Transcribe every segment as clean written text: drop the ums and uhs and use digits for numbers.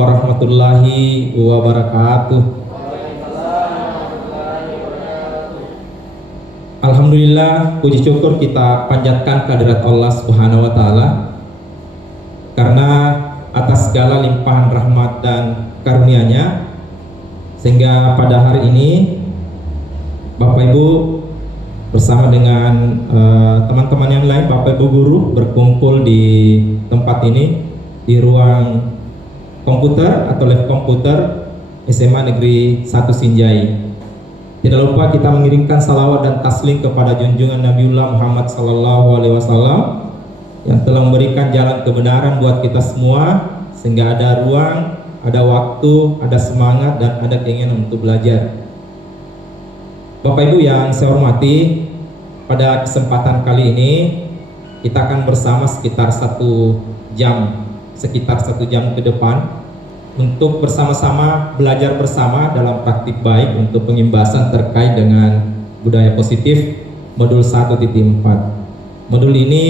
warahmatullahi wabarakatuh. Alhamdulillah, puji syukur kita panjatkan kehadirat Allah Subhanahu wa taala karena atas segala limpahan rahmat dan karunia-Nya sehingga pada hari ini Bapak Ibu bersama dengan teman-teman yang lain, Bapak Ibu guru berkumpul di tempat ini di ruang komputer atau lab komputer SMA Negeri 1 Sinjai. Tidak lupa kita mengirimkan salawat dan taslim kepada junjungan Nabiullah Muhammad SAW yang telah memberikan jalan kebenaran buat kita semua sehingga ada ruang, ada waktu, ada semangat dan ada keinginan untuk belajar. Bapak Ibu yang saya hormati, pada kesempatan kali ini kita akan bersama sekitar 1 jam ke depan untuk bersama-sama belajar bersama dalam praktik baik untuk pengimbasan terkait dengan budaya positif modul 1.4. Modul ini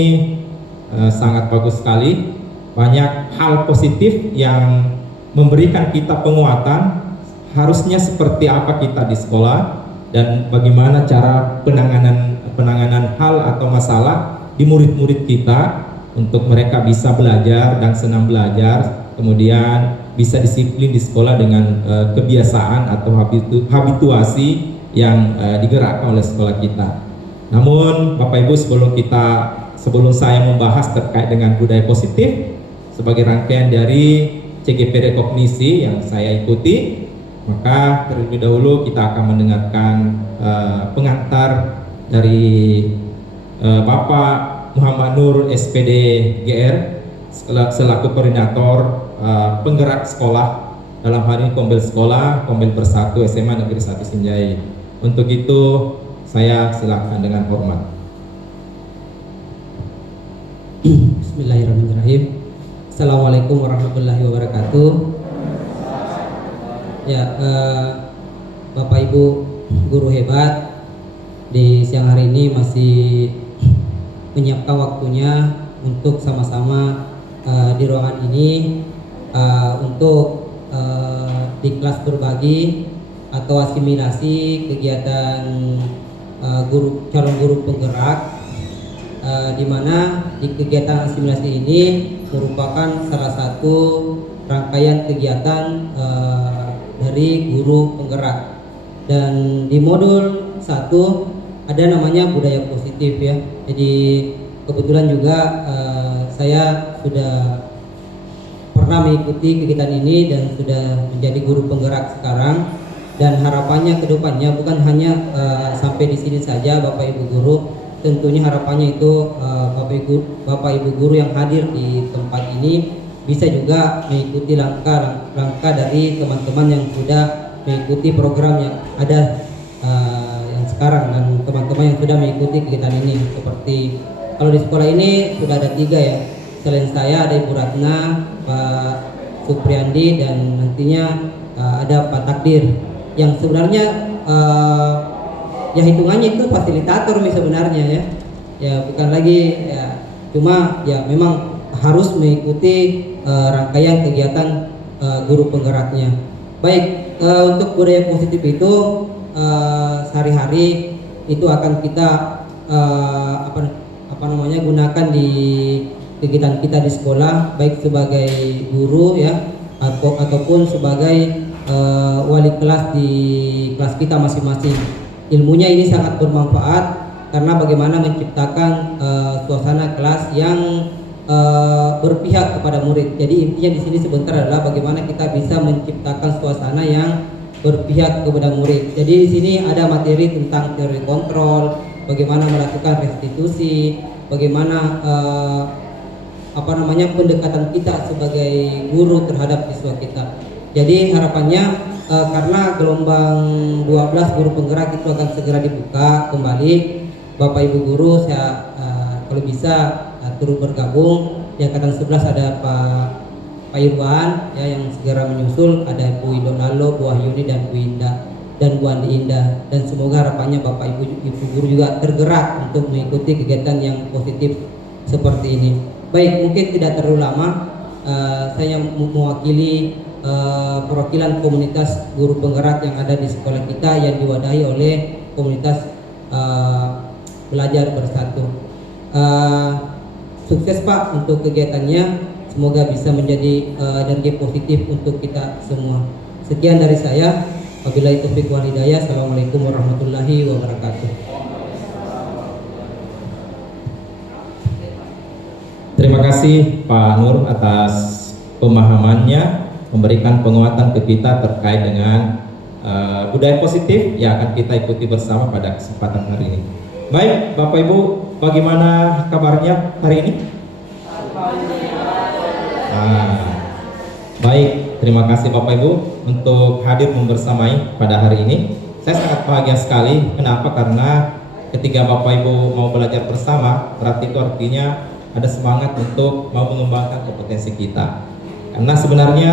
sangat bagus sekali, banyak hal positif yang memberikan kita penguatan harusnya seperti apa kita di sekolah dan bagaimana cara penanganan hal atau masalah di murid-murid kita untuk mereka bisa belajar dan senang belajar, kemudian bisa disiplin di sekolah dengan kebiasaan atau habituasi yang digerakkan oleh sekolah kita. Namun Bapak Ibu, sebelum saya membahas terkait dengan budaya positif sebagai rangkaian dari CGP Rekognisi yang saya ikuti, maka terlebih dahulu kita akan mendengarkan pengantar dari Bapak Muhammad Nur SPD GR selaku koordinator penggerak sekolah, dalam hal ini Kombel Sekolah Kombel Bersatu SMA Negeri 1 Sinjai. Untuk itu saya silakan dengan hormat. Bismillahirrahmanirrahim. Assalamualaikum warahmatullahi wabarakatuh. Ya, Bapak Ibu guru hebat, di siang hari ini masih menyiapkan waktunya untuk sama-sama di ruangan ini untuk di kelas berbagi atau asimilasi kegiatan calon guru penggerak, di mana di kegiatan asimilasi ini merupakan salah satu rangkaian kegiatan dari guru penggerak, dan di modul 1 ada namanya budaya positif ya. Jadi kebetulan juga saya sudah pernah mengikuti kegiatan ini dan sudah menjadi guru penggerak sekarang, dan harapannya ke depannya bukan hanya sampai di sini saja Bapak Ibu guru, tentunya harapannya itu Bapak Ibu guru yang hadir di tempat ini bisa juga mengikuti langkah dari teman-teman yang sudah mengikuti program yang ada yang sekarang, dan teman-teman yang sudah mengikuti kegiatan ini. Seperti kalau di sekolah ini sudah ada 3 ya, selain saya ada Ibu Ratna, Pak Supriyandi, dan nantinya ada Pak Takdir yang sebenarnya ya hitungannya itu fasilitator nih sebenarnya ya bukan lagi ya, cuma ya memang harus mengikuti rangkaian kegiatan guru penggeraknya. Baik, untuk budaya positif itu sehari-hari itu akan kita gunakan di kegiatan kita di sekolah, baik sebagai guru ya ataupun sebagai wali kelas di kelas kita masing-masing. Ilmunya ini sangat bermanfaat karena bagaimana menciptakan suasana kelas yang berpihak kepada murid. Jadi intinya di sini sebentar adalah bagaimana kita bisa menciptakan suasana yang berpihak kepada murid. Jadi di sini ada materi tentang teori kontrol, bagaimana melakukan restitusi, bagaimana pendekatan kita sebagai guru terhadap siswa kita. Jadi harapannya karena gelombang 12 guru penggerak itu akan segera dibuka kembali, Bapak Ibu guru saya kalau bisa turut bergabung. Di angkatan 11 ada Pak Irwan ya, yang segera menyusul, ada Bu Idonalo, Bu Wahyuni, dan Bu Indah dan Bu Andi Indah, dan semoga harapannya Bapak Ibu guru juga tergerak untuk mengikuti kegiatan yang positif seperti ini. Baik, mungkin tidak terlalu lama, saya mewakili perwakilan komunitas guru penggerak yang ada di sekolah kita yang diwadahi oleh komunitas belajar bersatu. Sukses Pak untuk kegiatannya, semoga bisa menjadi energi positif untuk kita semua. Sekian dari saya, wabillahi taufiq wal hidayah. Assalamualaikum warahmatullahi wabarakatuh. Terima kasih Pak Nur atas pemahamannya, memberikan penguatan ke kita terkait dengan budaya positif yang akan kita ikuti bersama pada kesempatan hari ini. Baik, Bapak Ibu, bagaimana kabarnya hari ini? Baik, terima kasih Bapak Ibu untuk hadir membersamai pada hari ini. Saya sangat bahagia sekali. Kenapa? Karena ketika Bapak Ibu mau belajar bersama, berarti itu artinya ada semangat untuk mau mengembangkan kompetensi kita. Karena sebenarnya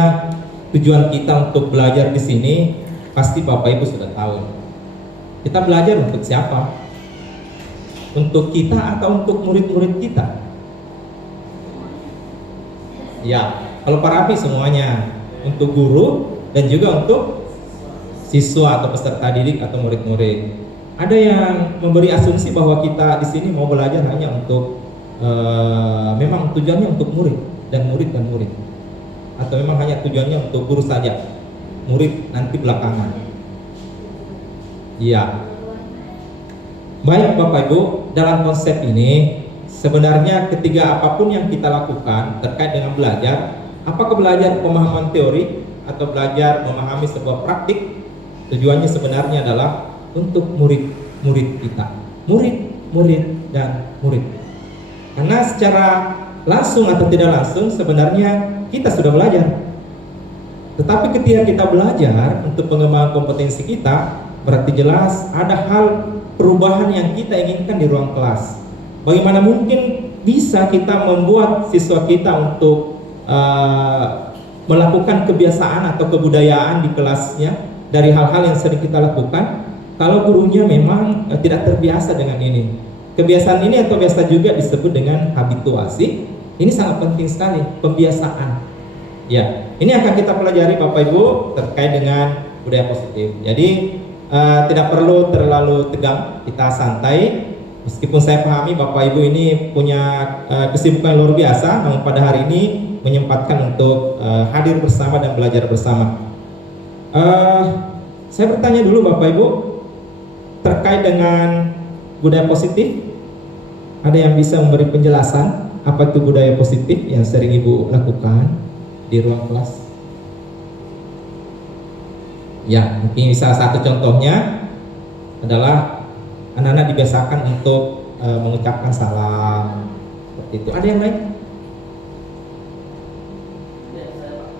tujuan kita untuk belajar di sini pasti Bapak Ibu sudah tahu. Kita belajar untuk siapa? Untuk kita atau untuk murid-murid kita? Ya, kalau Parapi semuanya, untuk guru dan juga untuk siswa atau peserta didik atau murid-murid. Ada yang memberi asumsi bahwa kita di sini mau belajar hanya untuk memang tujuannya untuk murid dan murid, atau memang hanya tujuannya untuk guru saja, murid nanti belakangan. Iya. Baik Bapak Ibu, dalam konsep ini sebenarnya ketiga apapun yang kita lakukan terkait dengan belajar, apakah belajar pemahaman teori atau belajar memahami sebuah praktik, tujuannya sebenarnya adalah untuk murid-murid kita, murid dan murid. Karena secara langsung atau tidak langsung sebenarnya kita sudah belajar. Tetapi ketika kita belajar untuk pengembangan kompetensi kita, berarti jelas ada hal perubahan yang kita inginkan di ruang kelas. Bagaimana mungkin bisa kita membuat siswa kita untuk melakukan kebiasaan atau kebudayaan di kelasnya dari hal-hal yang sering kita lakukan kalau gurunya memang tidak terbiasa dengan ini. Kebiasaan ini atau biasa juga disebut dengan habituasi. Ini sangat penting sekali, pembiasaan. Ya, ini akan kita pelajari Bapak Ibu terkait dengan budaya positif. Jadi tidak perlu terlalu tegang, kita santai. Meskipun saya pahami Bapak Ibu ini punya kesibukan luar biasa, namun pada hari ini menyempatkan untuk hadir bersama dan belajar bersama. Saya bertanya dulu Bapak Ibu terkait dengan budaya positif. Ada yang bisa memberi penjelasan apa itu budaya positif yang sering Ibu lakukan di ruang kelas? Ya, mungkin salah satu contohnya adalah anak-anak dibiasakan untuk mengucapkan salam seperti itu. Ada yang lain?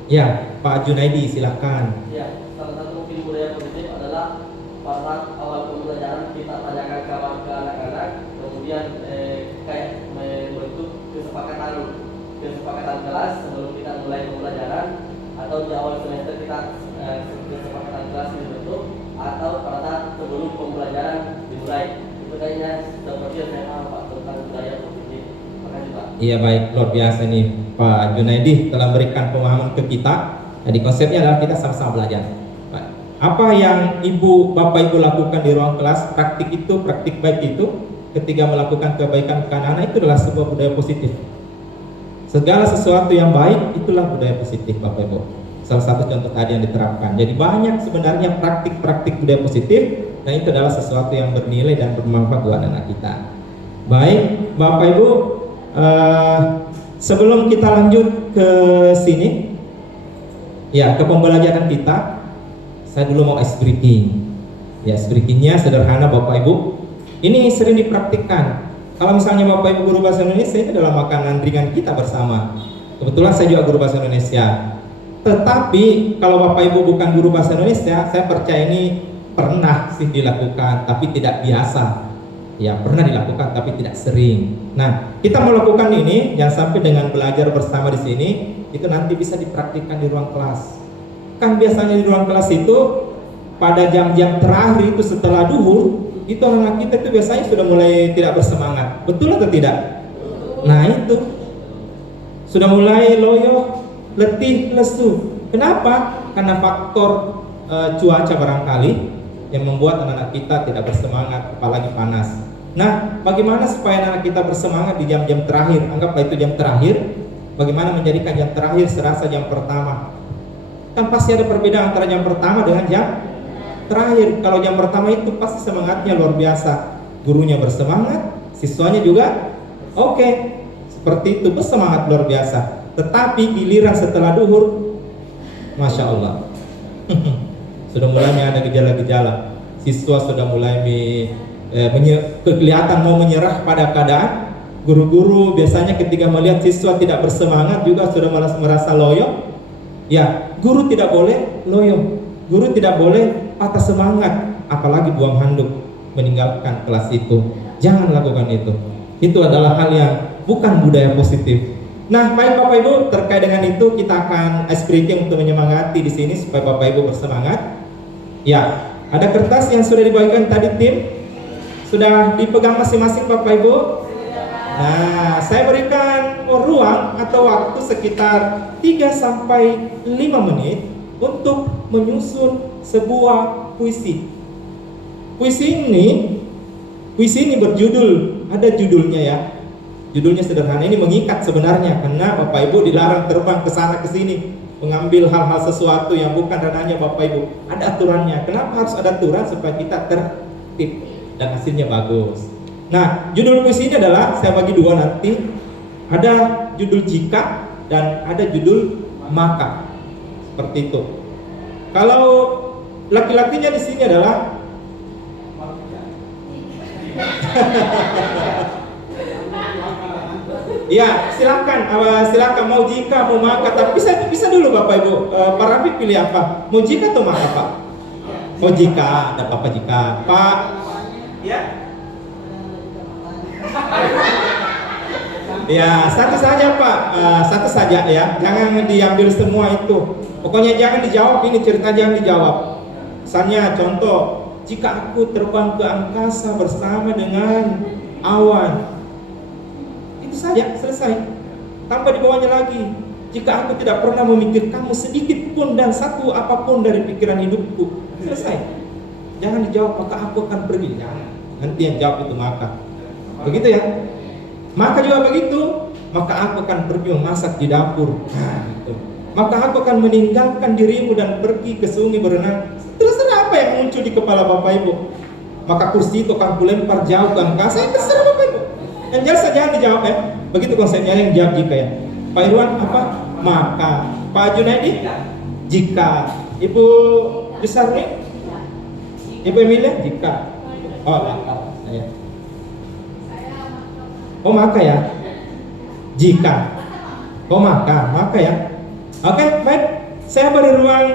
Ya, Pak Junaidi silakan. Ya, salah satu mungkin budaya positif adalah pada awal pembelajaran kita tanyakan kabar ke anak-anak, kemudian kayak membentuk kesepakatan kelas sebelum kita mulai pembelajaran, atau di awal semester kita kesepakatan kelas dibentuk, atau pada saat sebelum pembelajaran dimulai. Itu kayaknya seperti yang saya tahu Pak tentang budaya positif. Makasih Pak. Iya, baik, luar biasa nih Pak Junaidi telah memberikan pemahaman ke kita. Jadi konsepnya adalah kita sama-sama belajar. Apa yang Bapak Ibu lakukan di ruang kelas, praktik baik itu, ketika melakukan kebaikan ke anak-anak, itu adalah sebuah budaya positif. Segala sesuatu yang baik itulah budaya positif Bapak Ibu. Salah satu contoh tadi yang diterapkan. Jadi banyak sebenarnya praktik-praktik budaya positif, dan itu adalah sesuatu yang bernilai dan bermanfaat buat anak kita. Baik Bapak Ibu, sebelum kita lanjut ke sini, ya ke pembelajaran kita, saya dulu mau ice breaking. Ya, ice breakingnya sederhana Bapak Ibu. Ini sering dipraktikkan. Kalau misalnya Bapak Ibu guru bahasa Indonesia, itu adalah makanan ringan kita bersama. Kebetulan saya juga guru bahasa Indonesia. Tetapi kalau Bapak Ibu bukan guru bahasa Indonesia, saya percaya ini pernah sih dilakukan, tapi tidak biasa. Ya, pernah dilakukan tapi tidak sering. Nah, kita melakukan ini jangan sampai dengan belajar bersama di sini itu nanti bisa dipraktikkan di ruang kelas. Kan biasanya di ruang kelas itu pada jam-jam terakhir itu setelah duhur, itu anak kita itu biasanya sudah mulai tidak bersemangat. Betul atau tidak? Nah, itu sudah mulai loyo, letih, lesu. Kenapa? Karena faktor cuaca barangkali yang membuat anak-anak kita tidak bersemangat, apalagi panas. Nah, bagaimana supaya anak kita bersemangat di jam-jam terakhir? Anggaplah itu jam terakhir. Bagaimana menjadikan jam terakhir serasa jam pertama? Kan pasti ada perbedaan antara jam pertama dengan jam terakhir. Kalau jam pertama itu pasti semangatnya luar biasa. Gurunya bersemangat, siswanya juga oke. Seperti itu, bersemangat luar biasa. Tetapi giliran setelah duhur, Masya Allah, sudah mulai ada gejala-gejala. Siswa sudah mulai kelihatan mau menyerah pada keadaan. Guru-guru biasanya ketika melihat siswa tidak bersemangat juga sudah merasa loyo. Ya, guru tidak boleh loyo, guru tidak boleh patah semangat, apalagi buang handuk meninggalkan kelas itu. Jangan lakukan itu. Itu adalah hal yang bukan budaya positif. Nah, baik Bapak Ibu, terkait dengan itu kita akan ice-breaking untuk menyemangati di sini supaya Bapak Ibu bersemangat. Ya, ada kertas yang sudah dibagikan tadi tim. Sudah dipegang masing-masing Bapak Ibu? Nah, saya berikan ruang atau waktu sekitar 3 sampai 5 menit untuk menyusun sebuah puisi. Puisi ini berjudul, ada judulnya ya. Judulnya sederhana, ini mengikat sebenarnya karena Bapak Ibu dilarang terbang ke sana ke sini mengambil hal-hal sesuatu yang bukan ranahnya Bapak Ibu. Ada aturannya. Kenapa harus ada aturan? Supaya kita tertib dan hasilnya bagus. Nah, judul puisi ini adalah, saya bagi dua nanti. Ada judul jika dan ada judul maka. Seperti itu. Kalau laki-lakinya di sini adalah ya, silakan mau jika, mau maka, tapi bisa dulu Bapak Ibu. Pak Rafi pilih apa? Mau jika atau maka, Pak? Mau jika, ada apa jika? Pak, ya. Ya, satu saja Pak, satu saja ya. Jangan diambil semua itu. Pokoknya jangan dijawab ini cerita, jangan dijawab. Misalnya contoh, jika aku terbang ke angkasa bersama dengan awan. Itu saja, selesai. Tanpa dibawanya lagi. Jika aku tidak pernah memikirkanmu sedikit pun dan satu apapun dari pikiran hidupku. Selesai. Jangan dijawab maka aku akan pergi. Jangan. Nanti yang jawab itu maka. Begitu ya. Maka juga begitu. Maka aku akan pergi memasak di dapur. Nah, gitu. Maka aku akan meninggalkan dirimu dan pergi ke sungai berenang. Terserah apa yang muncul di kepala Bapak Ibu. Maka kursi itu akan kulempar jauh ke angkasa. Terserah Bapak Ibu. Yang jelas jangan dijawab ya. Begitu konsepnya, yang jawab jika ya. Pak Irwan apa? Maka. Pak Junaidi? Jika. Ibu Besarni? Ibu Emilia? Jika. Oh, saya. Oh, maka ya. Jika. Oh, maka ya. Oke, baik. Saya beri ruang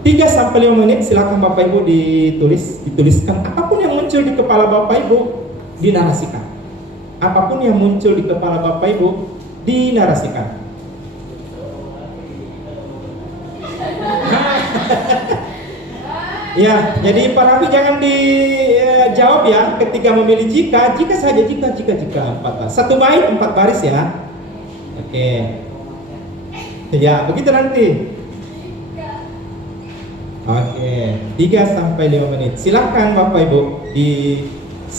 3 sampai 5 menit. Silakan Bapak Ibu dituliskan apapun yang muncul di kepala Bapak Ibu, dinarasikan. Apapun yang muncul di kepala Bapak Ibu, dinarasikan. Ya, jadi Pak Rafi jangan dijawab ya ketika memilih jika saja, jika. Satu bait 4 baris ya. Oke. Ya, begitu nanti. Oke, 3 sampai 5 menit. Silakan Bapak Ibu ditulis.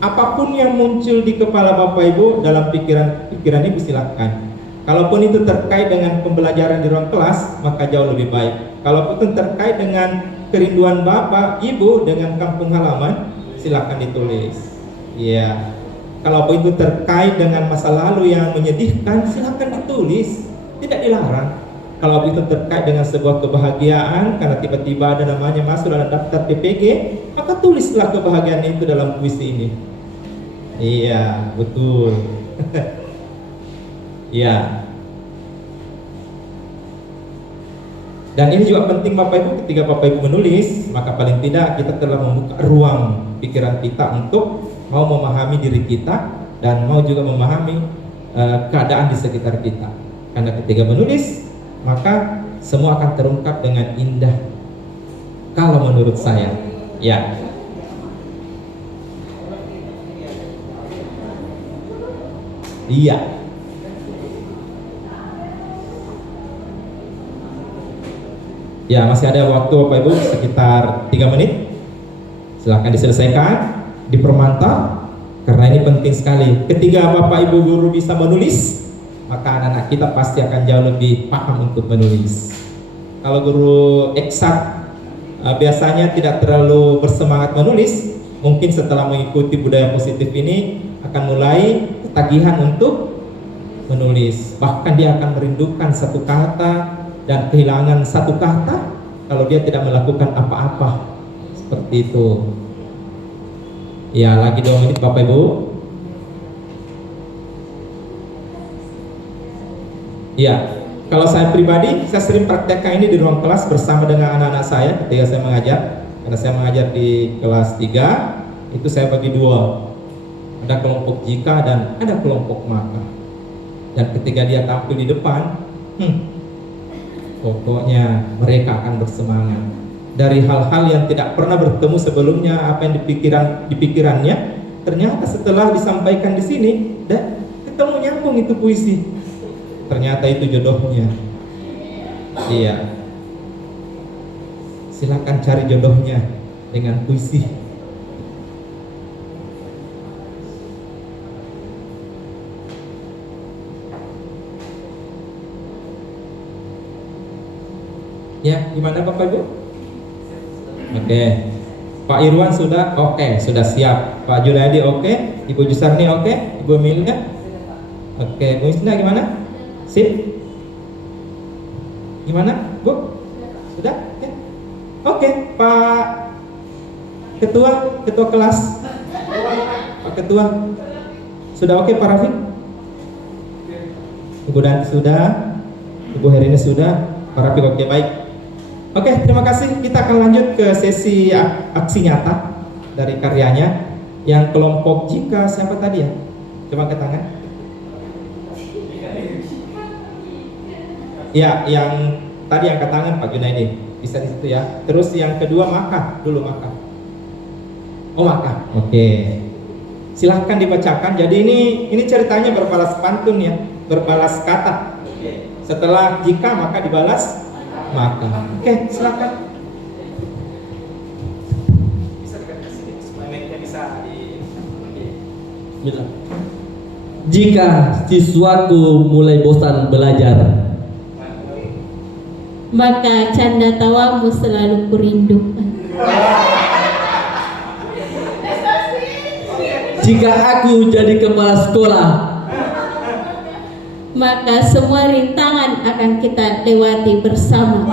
Apapun yang muncul di kepala Bapak Ibu dalam pikiran Ibu silakan. Kalaupun itu terkait dengan pembelajaran di ruang kelas, maka jauh lebih baik. Kalaupun terkait dengan kerinduan Bapak Ibu dengan kampung halaman, silakan ditulis. Iya. Kalaupun itu terkait dengan masa lalu yang menyedihkan, silakan ditulis. Tidak dilarang. Kalau itu terkait dengan sebuah kebahagiaan karena tiba-tiba ada namanya masuk dalam daftar PPG, maka tulislah kebahagiaan itu dalam puisi ini. Iya, betul. Iya. Dan ini juga penting Bapak Ibu, ketika Bapak Ibu menulis, maka paling tidak kita telah membuka ruang pikiran kita untuk mau memahami diri kita dan mau juga memahami keadaan di sekitar kita. Karena ketika menulis, maka semua akan terungkap dengan indah. Kalau menurut saya, ya. Iya. Ya, masih ada waktu Bapak Ibu sekitar 3 menit. Silakan diselesaikan, dipermantap karena ini penting sekali. Ketika Bapak Ibu guru bisa menulis, maka anak-anak kita pasti akan jauh lebih paham untuk menulis. Kalau guru eksak biasanya tidak terlalu bersemangat menulis, mungkin setelah mengikuti budaya positif ini akan mulai ketagihan untuk menulis. Bahkan dia akan merindukan satu kata dan kehilangan satu kata kalau dia tidak melakukan apa-apa. Seperti itu. Ya, lagi 2 menit Bapak Ibu. Ya, kalau saya pribadi, saya sering praktekkan ini di ruang kelas bersama dengan anak-anak saya ketika saya mengajar. Karena saya mengajar di kelas 3, itu saya bagi 2. Ada kelompok jika dan ada kelompok maka. Dan ketika dia tampil di depan, pokoknya mereka akan bersemangat. Dari hal-hal yang tidak pernah bertemu sebelumnya, apa yang di pikirannya, ternyata setelah disampaikan di sini, dan ketemu nyambung itu puisi. Ternyata itu jodohnya. Iya. Silakan cari jodohnya dengan puisi. Ya, gimana Bapak Ibu? Oke. Pak Irwan sudah oke, sudah siap. Pak Junaidi oke, Ibu Jusarni oke, Ibu Emilia oke, Bu Isna gimana? Sip? Gimana, Bu? Sudah? Oke. Oke, Pak Ketua kelas. Pak Ketua. Sudah oke Pak Rafiq? Ibu Danti sudah, Ibu Herina sudah, Pak Rafiq oke, baik. Oke, terima kasih. Kita akan lanjut ke sesi aksi nyata dari karyanya. Yang kelompok jika siapa tadi ya? Coba angkat tangan. Ya, yang tadi angkat tangan Pak Junaidi. Bisa di situ ya. Terus yang kedua maka dulu maka. Oh maka. Oke. Silahkan dibacakan. Jadi ini ceritanya berbalas pantun ya, berbalas kata. Setelah jika maka dibalas maka. Oke, silakan. Bisa dikasih supaya bisa di. Jika siswaku mulai bosan belajar, maka canda tawamu selalu kurindukan. jika aku jadi kepala sekolah, maka semua rintangan akan kita lewati bersama.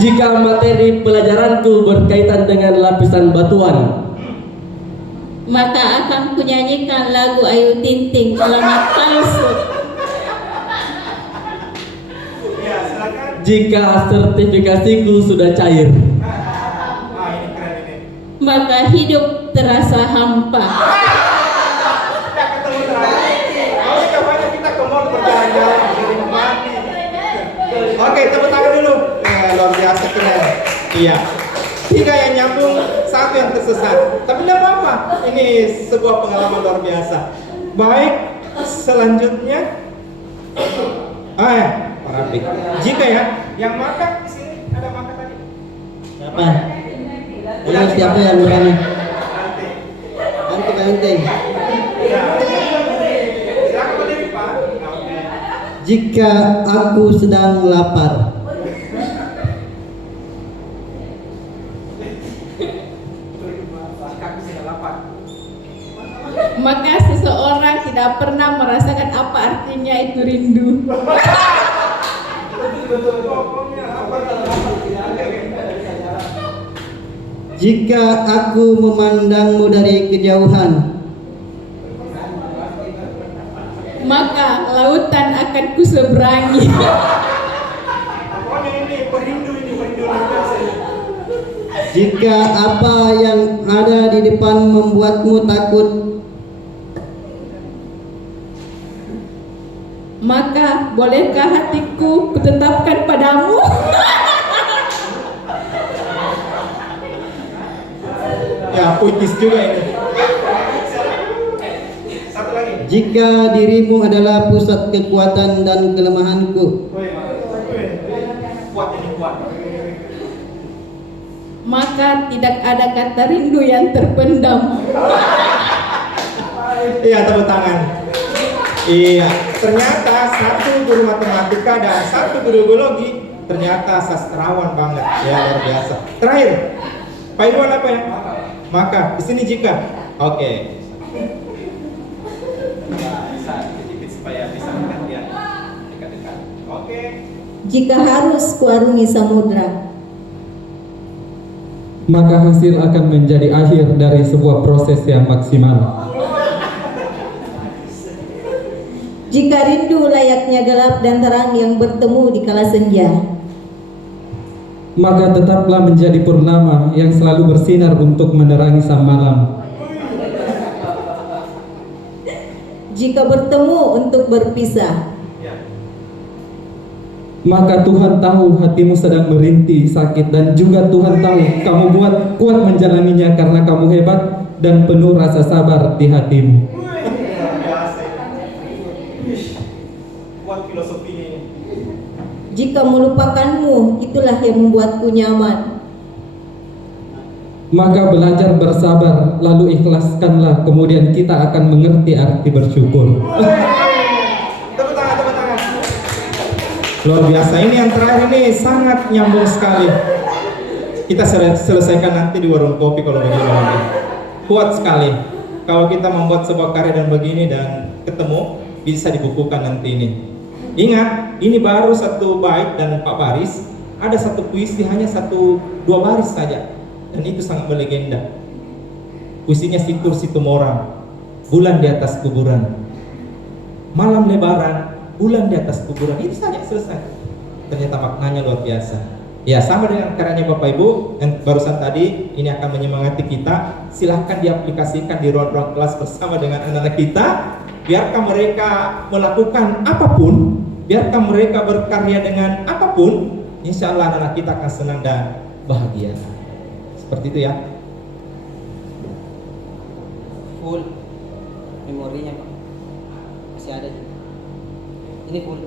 jika materi pelajaranku berkaitan dengan lapisan batuan, maka akan kunyanyikan lagu Ayu Ting Ting alamat palsu. jika sertifikasiku sudah cair, maka hidup terasa hampa. Oke, tepuk tangan dulu. Luar biasa keren. Iya. 3 yang nyambung, 1 yang tersesat. Tapi tidak apa-apa. Ini sebuah pengalaman luar biasa. Baik, selanjutnya. Pak Rafiq. Jika ya, yang makan di sini ada makan tadi. Siapa? Ini siapa yang berani? Nanti penting. Silakan berdiri Pak. Oke. Jika aku sedang lapar, Maka seseorang tidak pernah merasakan apa artinya itu rindu. jika aku memandangmu dari kejauhan, Maka lautan akan kuseberangi. jika apa yang ada di depan membuatmu takut, Maka bolehkah hatiku kutetapkan padamu? Ya, puitis juga ini. Satu lagi. jika dirimu adalah pusat kekuatan dan kelemahanku, maka tidak ada kata rindu yang terpendam. Iya, tepuk tangan. Iya, ternyata satu guru matematika dan satu guru biologi ternyata sastrawan banget, ya luar biasa. Terakhir, Pak Iwan apa ya? Maka di sini jika, oke. Bisa dikit supaya bisa perhatian dekat-dekat. Oke. Jika harus kuarungi samudra, maka hasil akan menjadi akhir dari sebuah proses yang maksimal. jika rindu layaknya gelap dan terang yang bertemu di kala senja, maka tetaplah menjadi purnama yang selalu bersinar untuk menerangi sang malam. jika bertemu untuk berpisah, maka Tuhan tahu hatimu sedang merintih sakit, dan juga Tuhan tahu kamu kuat menjalaninya karena kamu hebat dan penuh rasa sabar di hatimu. Kuat filosofinya ini. jika melupakanmu itulah yang membuatku nyaman, Maka belajar bersabar, lalu ikhlaskanlah, kemudian kita akan mengerti arti bersyukur. Tepuk tangan, tepuk tangan. Luar biasa, ini yang terakhir ini sangat nyambung sekali. Kita selesaikan nanti di warung kopi kalau begini. Kuat sekali. Kalau kita membuat sebuah karya dan begini dan ketemu, bisa dibukukan nanti ini. Ingat, ini baru satu bait dan Pak Baris, ada satu puisi hanya 1-2 baris saja. Dan itu sangat melegenda. Puisinya Situr Situmorang, bulan di atas kuburan, malam lebaran, bulan di atas kuburan. Itu saja, selesai. Ternyata maknanya luar biasa. Ya, sama dengan karyanya Bapak Ibu yang barusan tadi, ini akan menyemangati kita. Silahkan diaplikasikan di ruang-ruang kelas bersama dengan anak-anak kita. Biarkan mereka melakukan apapun, biarkan mereka berkarya dengan apapun, insya Allah anak-anak kita akan senang dan bahagia. Seperti itu ya. Full memorinya Pak, masih ada juga. Ini full.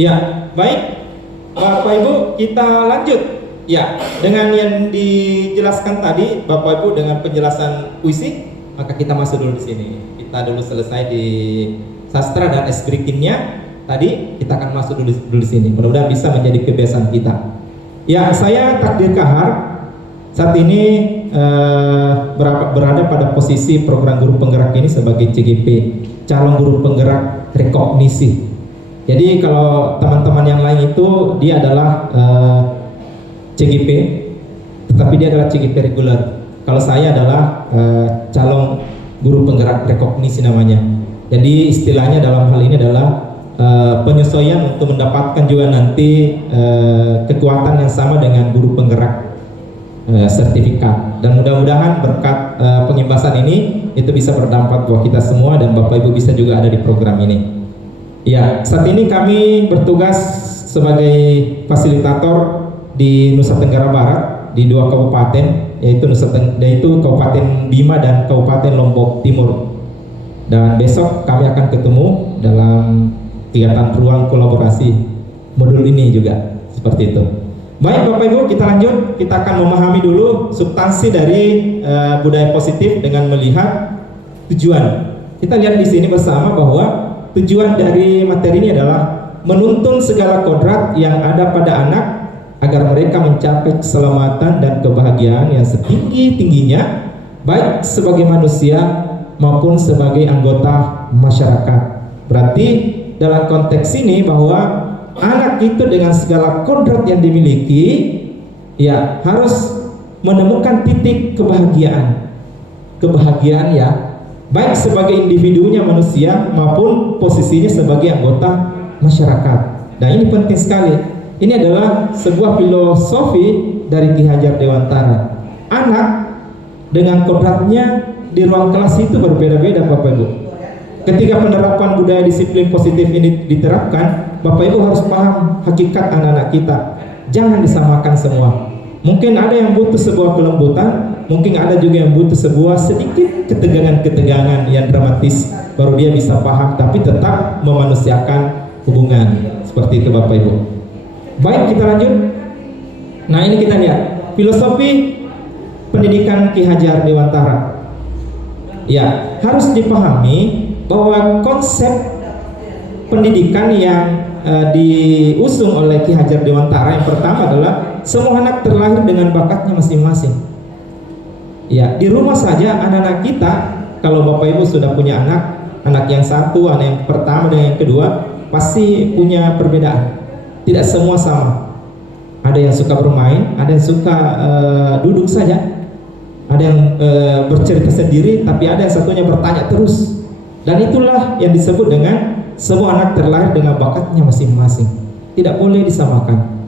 Ya, baik Bapak Ibu, kita lanjut. Ya, dengan yang dijelaskan tadi Bapak Ibu dengan penjelasan puisi, maka kita masuk dulu di sini. Kita dulu selesai di sastra dan esbrikinnya. Tadi kita akan masuk dulu di sini. Mudah-mudahan bisa menjadi kebiasaan kita. Ya, saya Takdir Kahar. Saat ini berada pada posisi program guru penggerak ini sebagai CGP, calon guru penggerak rekognisi. Jadi kalau teman-teman yang lain itu dia adalah CGP, tetapi dia adalah CGP reguler. Kalau saya adalah calon guru penggerak rekognisi namanya. Jadi istilahnya dalam hal ini adalah penyesuaian untuk mendapatkan juga nanti kekuatan yang sama dengan guru penggerak sertifikat. Dan mudah-mudahan berkat pengimbasan ini itu bisa berdampak buat kita semua dan Bapak Ibu bisa juga ada di program ini. Ya, saat ini kami bertugas sebagai fasilitator di Nusa Tenggara Barat di 2 kabupaten, yaitu Kabupaten Bima dan Kabupaten Lombok Timur. Dan besok kami akan ketemu dalam kegiatan ruang kolaborasi modul ini juga seperti itu. Baik Bapak Ibu, kita lanjut. Kita akan memahami dulu substansi dari budaya positif dengan melihat tujuan. Kita lihat di sini bersama bahwa tujuan dari materi ini adalah menuntun segala kodrat yang ada pada anak agar mereka mencapai keselamatan dan kebahagiaan yang setinggi-tingginya, baik sebagai manusia maupun sebagai anggota masyarakat. Berarti dalam konteks ini bahwa anak itu dengan segala kodrat yang dimiliki ya harus menemukan titik kebahagiaan ya, baik sebagai individunya manusia maupun posisinya sebagai anggota masyarakat. Nah, ini penting sekali. Ini adalah sebuah filosofi dari Ki Hajar Dewantara. Anak dengan kodratnya di ruang kelas itu berbeda-beda Bapak Ibu. Ketika penerapan budaya disiplin positif ini diterapkan, Bapak Ibu harus paham hakikat anak-anak kita. Jangan disamakan semua. Mungkin ada yang butuh sebuah kelembutan, mungkin ada juga yang butuh sebuah sedikit ketegangan-ketegangan yang dramatis baru dia bisa paham, tapi tetap memanusiakan hubungan. Seperti itu Bapak Ibu. Baik, kita lanjut. Nah, ini kita lihat filosofi pendidikan Ki Hajar Dewantara. Ya, harus dipahami bahwa konsep pendidikan yang diusung oleh Ki Hajar Dewantara yang pertama adalah semua anak terlahir dengan bakatnya masing-masing. Ya, di rumah saja anak-anak kita, kalau Bapak Ibu sudah punya anak yang satu, anak yang pertama dan yang kedua, pasti punya perbedaan. Tidak semua sama. Ada yang suka bermain, ada yang suka duduk saja, ada yang bercerita sendiri, tapi ada yang satunya bertanya terus. Dan itulah yang disebut dengan semua anak terlahir dengan bakatnya masing-masing. Tidak boleh disamakan.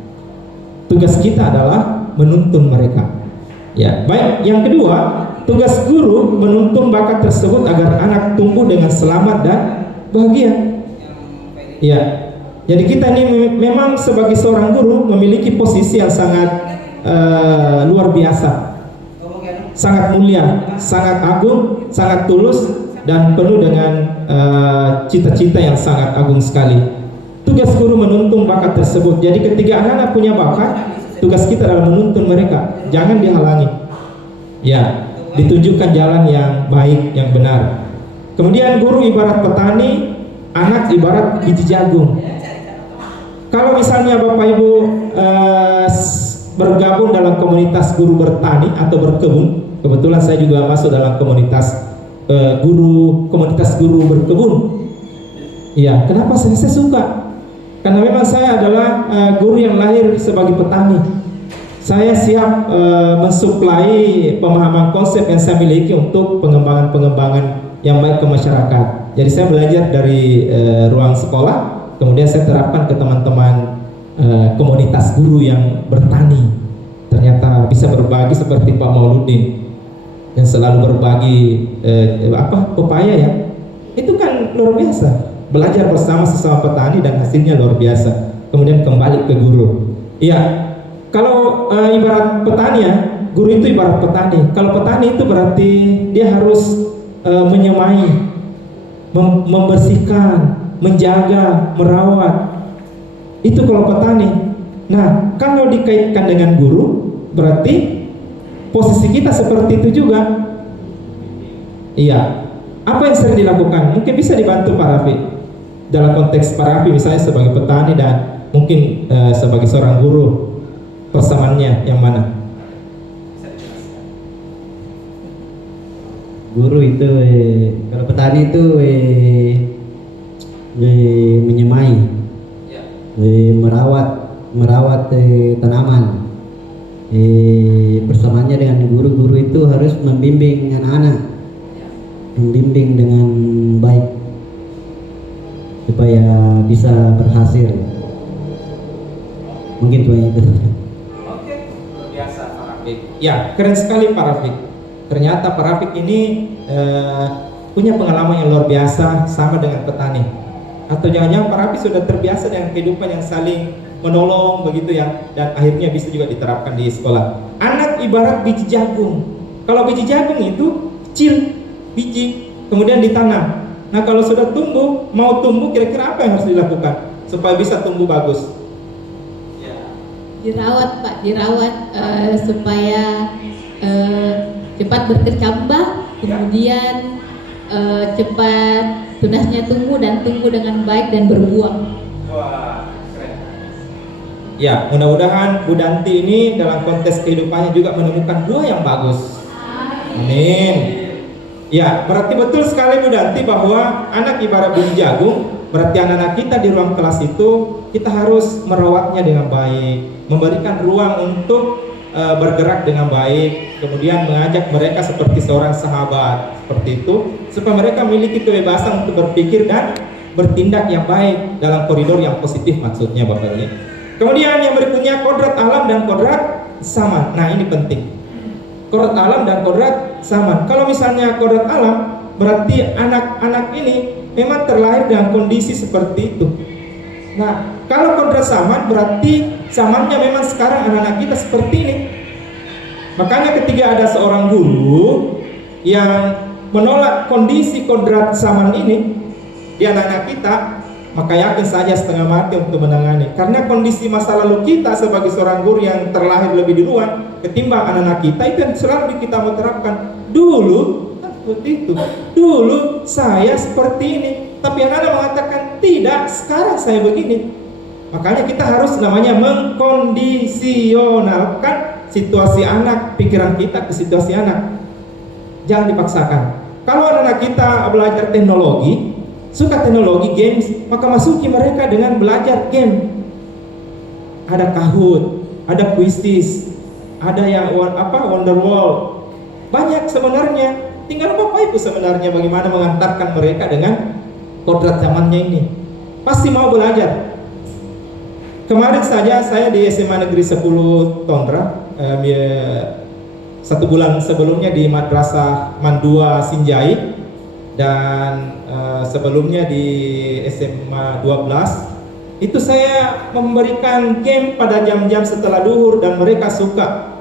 Tugas kita adalah menuntun mereka. Ya, baik. Yang kedua, tugas guru menuntun bakat tersebut agar anak tumbuh dengan selamat dan bahagia. Ya. Jadi kita ini memang sebagai seorang guru memiliki posisi yang sangat luar biasa, sangat mulia, sangat agung, sangat tulus, dan penuh dengan cita-cita yang sangat agung sekali. Tugas guru menuntun bakat tersebut. Jadi ketika anak-anak punya bakat, tugas kita adalah menuntun mereka, jangan dihalangi. Ya, ditunjukkan jalan yang baik, yang benar. Kemudian guru ibarat petani, anak ibarat biji jagung. Kalau misalnya Bapak Ibu bergabung dalam komunitas guru bertani atau berkebun, kebetulan saya juga masuk dalam komunitas guru berkebun. Iya, kenapa saya suka? Karena memang saya adalah guru yang lahir sebagai petani. Saya siap mensuplai pemahaman konsep yang saya miliki untuk pengembangan yang baik ke masyarakat. Jadi saya belajar dari ruang sekolah, kemudian saya terapkan ke teman-teman komunitas guru yang bertani. Ternyata bisa berbagi seperti Pak Mauludin yang selalu berbagi pepaya ya. Itu kan luar biasa. Belajar bersama sesama petani dan hasilnya luar biasa. Kemudian kembali ke guru. Iya, kalau ibarat petani ya, guru itu ibarat petani. Kalau petani itu berarti dia harus menyemai, membersihkan, menjaga, merawat. Itu kalau petani. Nah, kalau dikaitkan dengan guru, berarti posisi kita seperti itu juga. Iya. Apa yang sering dilakukan? Mungkin bisa dibantu Pak Rafi. Dalam konteks Pak Rafi misalnya sebagai petani dan mungkin sebagai seorang guru, persamaannya yang mana? Guru itu kalau petani itu menyemai, merawat tanaman. Bersamaannya dengan guru-guru itu harus membimbing anak-anak, membimbing dengan baik supaya bisa berhasil. Mungkin itu. Oke, luar biasa Pak Rafiq. Ya, keren sekali Pak Rafiq. Ternyata Pak Rafiq ini punya pengalaman yang luar biasa sama dengan petani. Atau jangan-jangan Pak Rafiq sudah terbiasa dengan kehidupan yang saling menolong begitu ya, dan akhirnya bisa juga diterapkan di sekolah. Anak ibarat biji jagung. Kalau biji jagung itu kecil biji, kemudian ditanam. Nah, kalau sudah tumbuh, mau tumbuh kira-kira apa yang harus dilakukan supaya bisa tumbuh bagus? Dirawat Pak, supaya cepat berkecambah, kemudian cepat tunasnya tumbuh dan tumbuh dengan baik dan berbuah. Wah, keren. Ya, mudah-mudahan Bu Danti ini dalam konteks kehidupannya juga menemukan buah yang bagus. Amin. Ya, berarti betul sekali Bu Danti bahwa anak ibarat biji jagung. Berarti anak-anak kita di ruang kelas itu kita harus merawatnya dengan baik, memberikan ruang untuk bergerak dengan baik, kemudian mengajak mereka seperti seorang sahabat, seperti itu, supaya mereka memiliki kebebasan untuk berpikir dan bertindak yang baik dalam koridor yang positif, maksudnya Bapak ini. Kemudian yang berikutnya kodrat alam dan kodrat zaman. Nah, ini penting. Kodrat alam dan kodrat zaman. Kalau misalnya kodrat alam, berarti anak-anak ini memang terlahir dengan kondisi seperti itu. Nah, kalau kodrat zaman berarti zamannya memang sekarang anak-anak kita seperti ini. Makanya ketika ada seorang guru yang menolak kondisi kodrat zaman ini di anak-anak kita, maka yakin saja setengah mati untuk menangani. Karena kondisi masa lalu kita sebagai seorang guru yang terlahir lebih duluan ketimbang anak-anak kita, itu yang selalu kita mau terapkan. Dulu seperti itu, dulu saya seperti ini, tapi anak-anak mengatakan tidak, sekarang saya begini. Makanya kita harus namanya mengkondisionalkan situasi anak, pikiran kita ke situasi anak. Jangan dipaksakan. Kalau anak-anak kita belajar teknologi, suka teknologi games, maka masuki mereka dengan belajar game. Ada Kahoot, ada Quiztis, ada yang Wonderwall. Banyak sebenarnya. Tinggal Bapak Ibu sebenarnya bagaimana mengantarkan mereka dengan kodrat zamannya ini. Pasti mau belajar. Kemarin saja saya di SMA Negeri 10 Tondra, 1 bulan sebelumnya di Madrasah Mandua Sinjai, dan sebelumnya di SMA 12, itu saya memberikan game pada jam-jam setelah duhur dan mereka suka.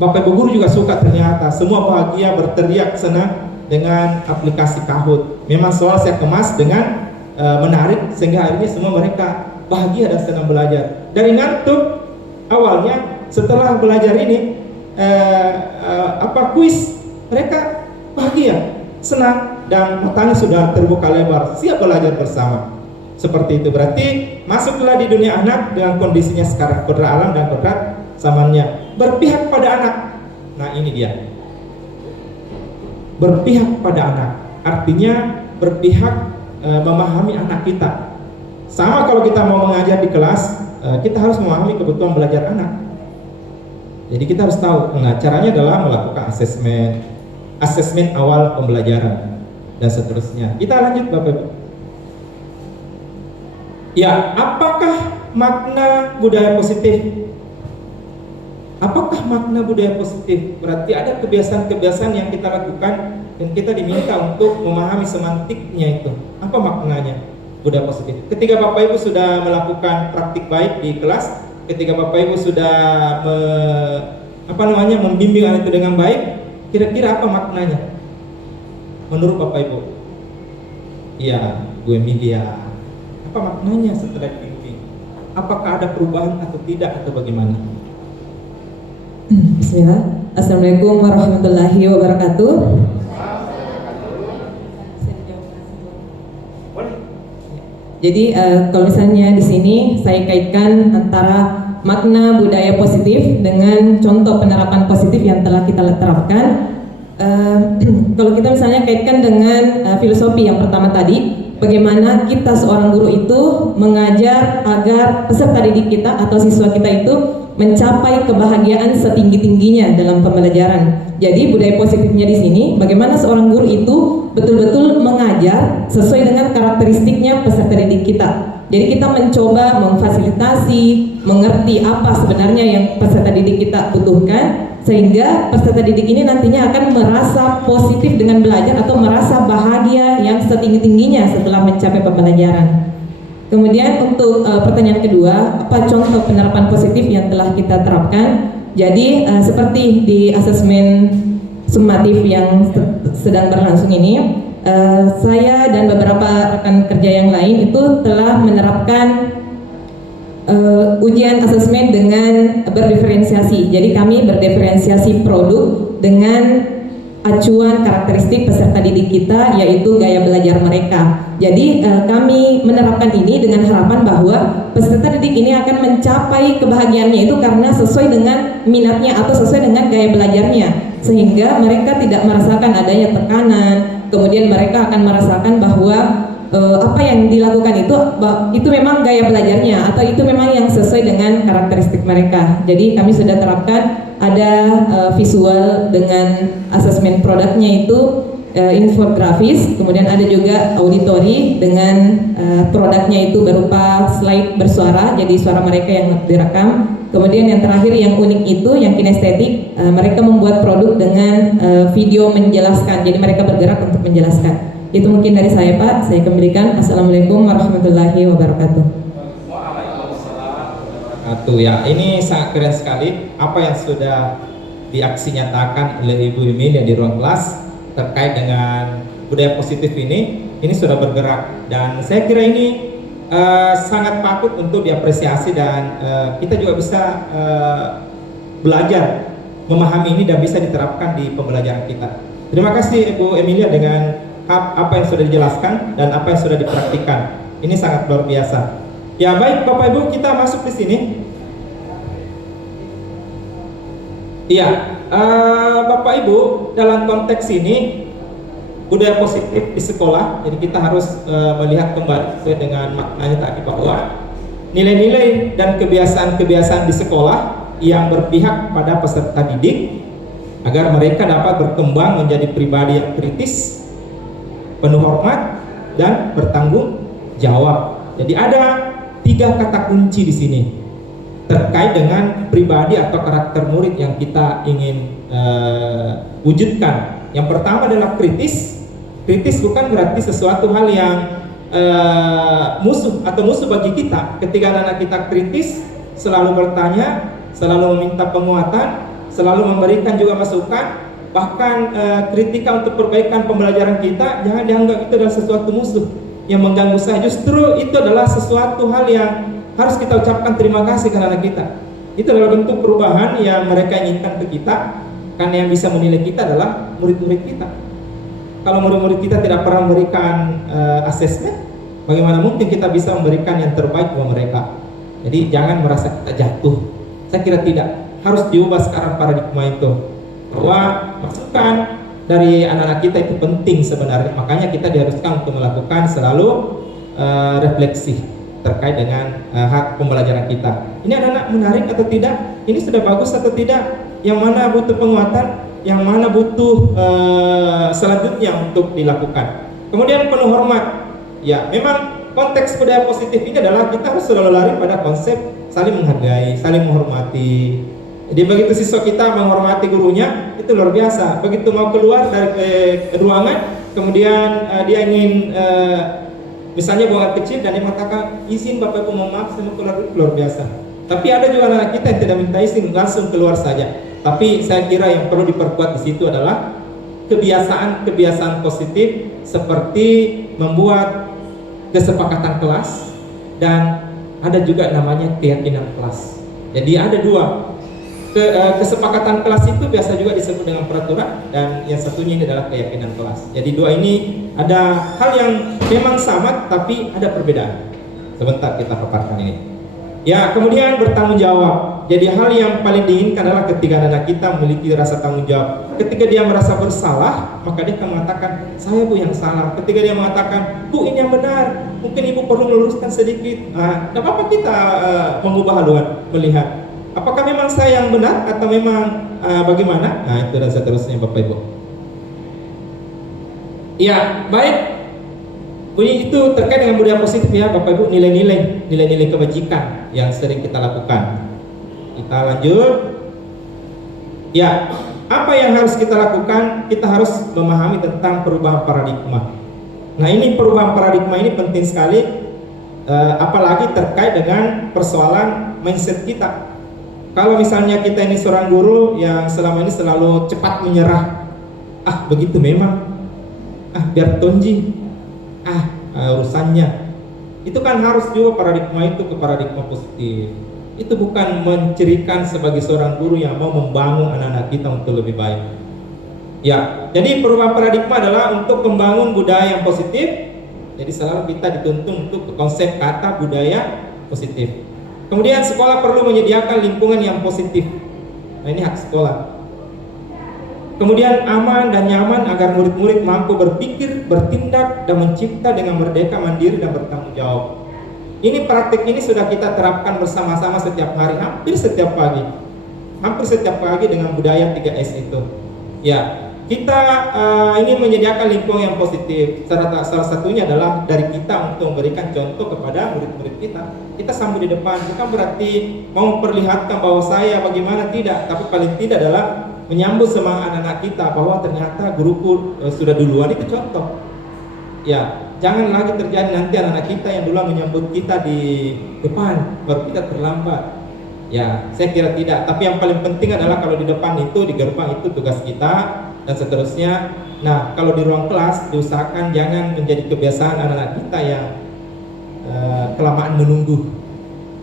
Bapak Ibu guru juga suka ternyata. Semua bahagia, berteriak senang dengan aplikasi Kahoot. Memang soal saya kemas dengan menarik sehingga akhirnya semua mereka bahagia dan senang belajar. Dari ngantuk awalnya, setelah belajar ini kuis, mereka bahagia, senang, dan matanya sudah terbuka lebar, siap belajar bersama. Seperti itu. Berarti masuklah di dunia anak dengan kondisinya sekarang, kodrat alam dan kodrat zamannya. Berpihak pada anak. Nah, ini dia. Berpihak pada anak, artinya berpihak memahami anak kita. Sama kalau kita mau mengajar di kelas, kita harus memahami kebutuhan belajar anak. Jadi kita harus tahu. Nah, caranya adalah melakukan asesmen awal pembelajaran dan seterusnya. Kita lanjut Bapak Ibu. Ya, apakah makna budaya positif? Apakah makna budaya positif? Berarti ada kebiasaan-kebiasaan yang kita lakukan dan kita diminta untuk memahami semantiknya itu. Apa maknanya budaya positif? Ketika Bapak Ibu sudah melakukan praktik baik di kelas, ketika Bapak Ibu sudah membimbing anak itu dengan baik, kira-kira apa maknanya? Menurut Bapak Ibu? Iya, Bu Emilia. Apa maknanya setelah dibimbing? Apakah ada perubahan atau tidak atau bagaimana? Bismillah. Assalamualaikum warahmatullahi wabarakatuh. Jadi kalau misalnya di sini saya kaitkan antara makna budaya positif dengan contoh penerapan positif yang telah kita terapkan. Kalau kita misalnya kaitkan dengan filosofi yang pertama tadi, bagaimana kita seorang guru itu mengajar agar peserta didik kita atau siswa kita itu mencapai kebahagiaan setinggi-tingginya dalam pembelajaran. Jadi budaya positifnya di sini, bagaimana seorang guru itu betul-betul mengajar sesuai dengan karakteristiknya peserta didik kita. Jadi kita mencoba memfasilitasi, mengerti apa sebenarnya yang peserta didik kita butuhkan, sehingga peserta didik ini nantinya akan merasa positif dengan belajar atau merasa bahagia yang setinggi-tingginya setelah mencapai pembelajaran. Kemudian untuk pertanyaan kedua, apa contoh penerapan positif yang telah kita terapkan? Jadi seperti di asesmen sumatif yang sedang berlangsung ini, saya dan beberapa rekan kerja yang lain itu telah menerapkan ujian asesmen dengan berdiferensiasi. Jadi kami berdiferensiasi produk dengan acuan karakteristik peserta didik kita, yaitu gaya belajar mereka. Jadi kami menerapkan ini dengan harapan bahwa peserta didik ini akan mencapai kebahagiaannya itu karena sesuai dengan minatnya atau sesuai dengan gaya belajarnya, sehingga mereka tidak merasakan adanya tekanan. Kemudian mereka akan merasakan bahwa apa yang dilakukan itu memang gaya belajarnya atau itu memang yang sesuai dengan karakteristik mereka. Jadi kami sudah terapkan ada visual dengan asesmen produknya itu infografis, kemudian ada juga auditori dengan produknya itu berupa slide bersuara, jadi suara mereka yang direkam. Kemudian yang terakhir yang unik itu yang kinestetik, mereka membuat produk dengan video menjelaskan, jadi mereka bergerak untuk menjelaskan. Itu mungkin dari saya Pak, saya kembalikan. Assalamualaikum warahmatullahi wabarakatuh. Ya, ini sangat keren sekali apa yang sudah diaksi nyatakan oleh Ibu Emilia di ruang kelas terkait dengan budaya positif ini sudah bergerak, dan saya kira ini sangat patut untuk diapresiasi, dan kita juga bisa belajar memahami ini dan bisa diterapkan di pembelajaran kita. Terima kasih Ibu Emilia dengan apa yang sudah dijelaskan dan apa yang sudah dipraktikkan. Ini sangat luar biasa. Ya baik Bapak Ibu, kita masuk di sini. Iya, Bapak Ibu, dalam konteks ini budaya positif di sekolah, jadi kita harus melihat kembali sesuai dengan maknanya tadi bahwa nilai-nilai dan kebiasaan-kebiasaan di sekolah yang berpihak pada peserta didik agar mereka dapat berkembang menjadi pribadi yang kritis, penuh hormat, dan bertanggung jawab. Jadi ada 3 kata kunci di sini terkait dengan pribadi atau karakter murid yang kita ingin wujudkan. Yang pertama adalah kritis. Kritis bukan berarti sesuatu hal yang musuh bagi kita. Ketika anak kita kritis, selalu bertanya, selalu meminta penguatan, selalu memberikan juga masukan, bahkan kritika untuk perbaikan pembelajaran kita, jangan dianggap itu adalah sesuatu musuh yang mengganggu saya. Justru itu adalah sesuatu hal yang harus kita ucapkan terima kasih kepada anak kita. Itu adalah bentuk perubahan yang mereka inginkan ke kita, karena yang bisa menilai kita adalah murid-murid kita. Kalau murid-murid kita tidak pernah memberikan asesmen, bagaimana mungkin kita bisa memberikan yang terbaik buat mereka? Jadi jangan merasa kita jatuh. Saya kira tidak, harus diubah sekarang paradigma itu, bahwa masukan dari anak-anak kita itu penting sebenarnya. Makanya kita diharuskan untuk melakukan selalu refleksi terkait dengan hak pembelajaran kita. Ini anak-anak menarik atau tidak? Ini sudah bagus atau tidak? Yang mana butuh penguatan? Yang mana butuh selanjutnya untuk dilakukan? Kemudian penuh hormat. Ya, memang konteks budaya positif ini adalah kita harus selalu lari pada konsep saling menghargai, saling menghormati. Jadi begitu siswa kita menghormati gurunya, itu luar biasa. Begitu mau keluar dari ruangan, kemudian dia ingin misalnya buang air kecil dan dia mengatakan, izin Bapak Ibu, mohon maaf saya mau keluar, luar biasa. Tapi ada juga anak kita yang tidak minta izin, langsung keluar saja. Tapi saya kira yang perlu diperkuat di situ adalah kebiasaan-kebiasaan positif seperti membuat kesepakatan kelas, dan ada juga namanya keyakinan kelas. Jadi ada 2. Kesepakatan kelas itu biasa juga disebut dengan peraturan, dan yang satunya ini adalah keyakinan kelas. Jadi 2 ini ada hal yang memang sama tapi ada perbedaan. Sebentar kita paparkan ini. Ya, kemudian bertanggung jawab. Jadi hal yang paling diinginkan adalah ketika anak kita memiliki rasa tanggung jawab. Ketika dia merasa bersalah, maka dia akan mengatakan, saya Bu yang salah. Ketika dia mengatakan, Bu ini yang benar, mungkin Ibu perlu meluruskan sedikit. Nah, tidak apa-apa kita mengubah haluan, melihat apakah memang saya yang benar atau memang bagaimana. Nah, itu dan seterusnya Bapak Ibu. Ya, baik. Bunyi itu terkait dengan budaya positif ya Bapak Ibu, nilai-nilai kebajikan yang sering kita lakukan. Kita lanjut. Ya, apa yang harus kita lakukan? Kita harus memahami tentang perubahan paradigma. Nah, ini perubahan paradigma ini penting sekali, apalagi terkait dengan persoalan mindset kita. Kalau misalnya kita ini seorang guru yang selama ini selalu cepat menyerah, begitu memang, biar tonji, urusannya, itu kan harus juga paradigma itu ke paradigma positif. Itu bukan mencirikan sebagai seorang guru yang mau membangun anak-anak kita untuk lebih baik. Ya, jadi perubahan paradigma adalah untuk membangun budaya yang positif. Jadi selalu kita dituntun untuk konsep kata budaya positif. Kemudian sekolah perlu menyediakan lingkungan yang positif. Nah, ini hak sekolah. Kemudian aman dan nyaman agar murid-murid mampu berpikir, bertindak, dan mencipta dengan merdeka, mandiri, dan bertanggung jawab. Ini praktik ini sudah kita terapkan bersama-sama setiap hari, hampir setiap pagi dengan budaya 3S itu. Ya, kita ingin menyediakan lingkungan yang positif. Salah satunya adalah dari kita untuk memberikan contoh kepada murid-murid kita. Kita sambut di depan, bukan berarti mau memperlihatkan bahwa saya bagaimana, tidak. Tapi paling tidak adalah menyambut semangat anak-anak kita bahwa ternyata guruku sudah duluan, itu contoh. Ya, jangan lagi terjadi nanti anak-anak kita yang duluan menyambut kita di depan, baru kita terlambat. Ya, saya kira tidak. Tapi yang paling penting adalah kalau di depan itu, di gerbang itu tugas kita dan seterusnya. Nah, kalau di ruang kelas diusahakan jangan menjadi kebiasaan anak-anak kita yang kelamaan menunggu.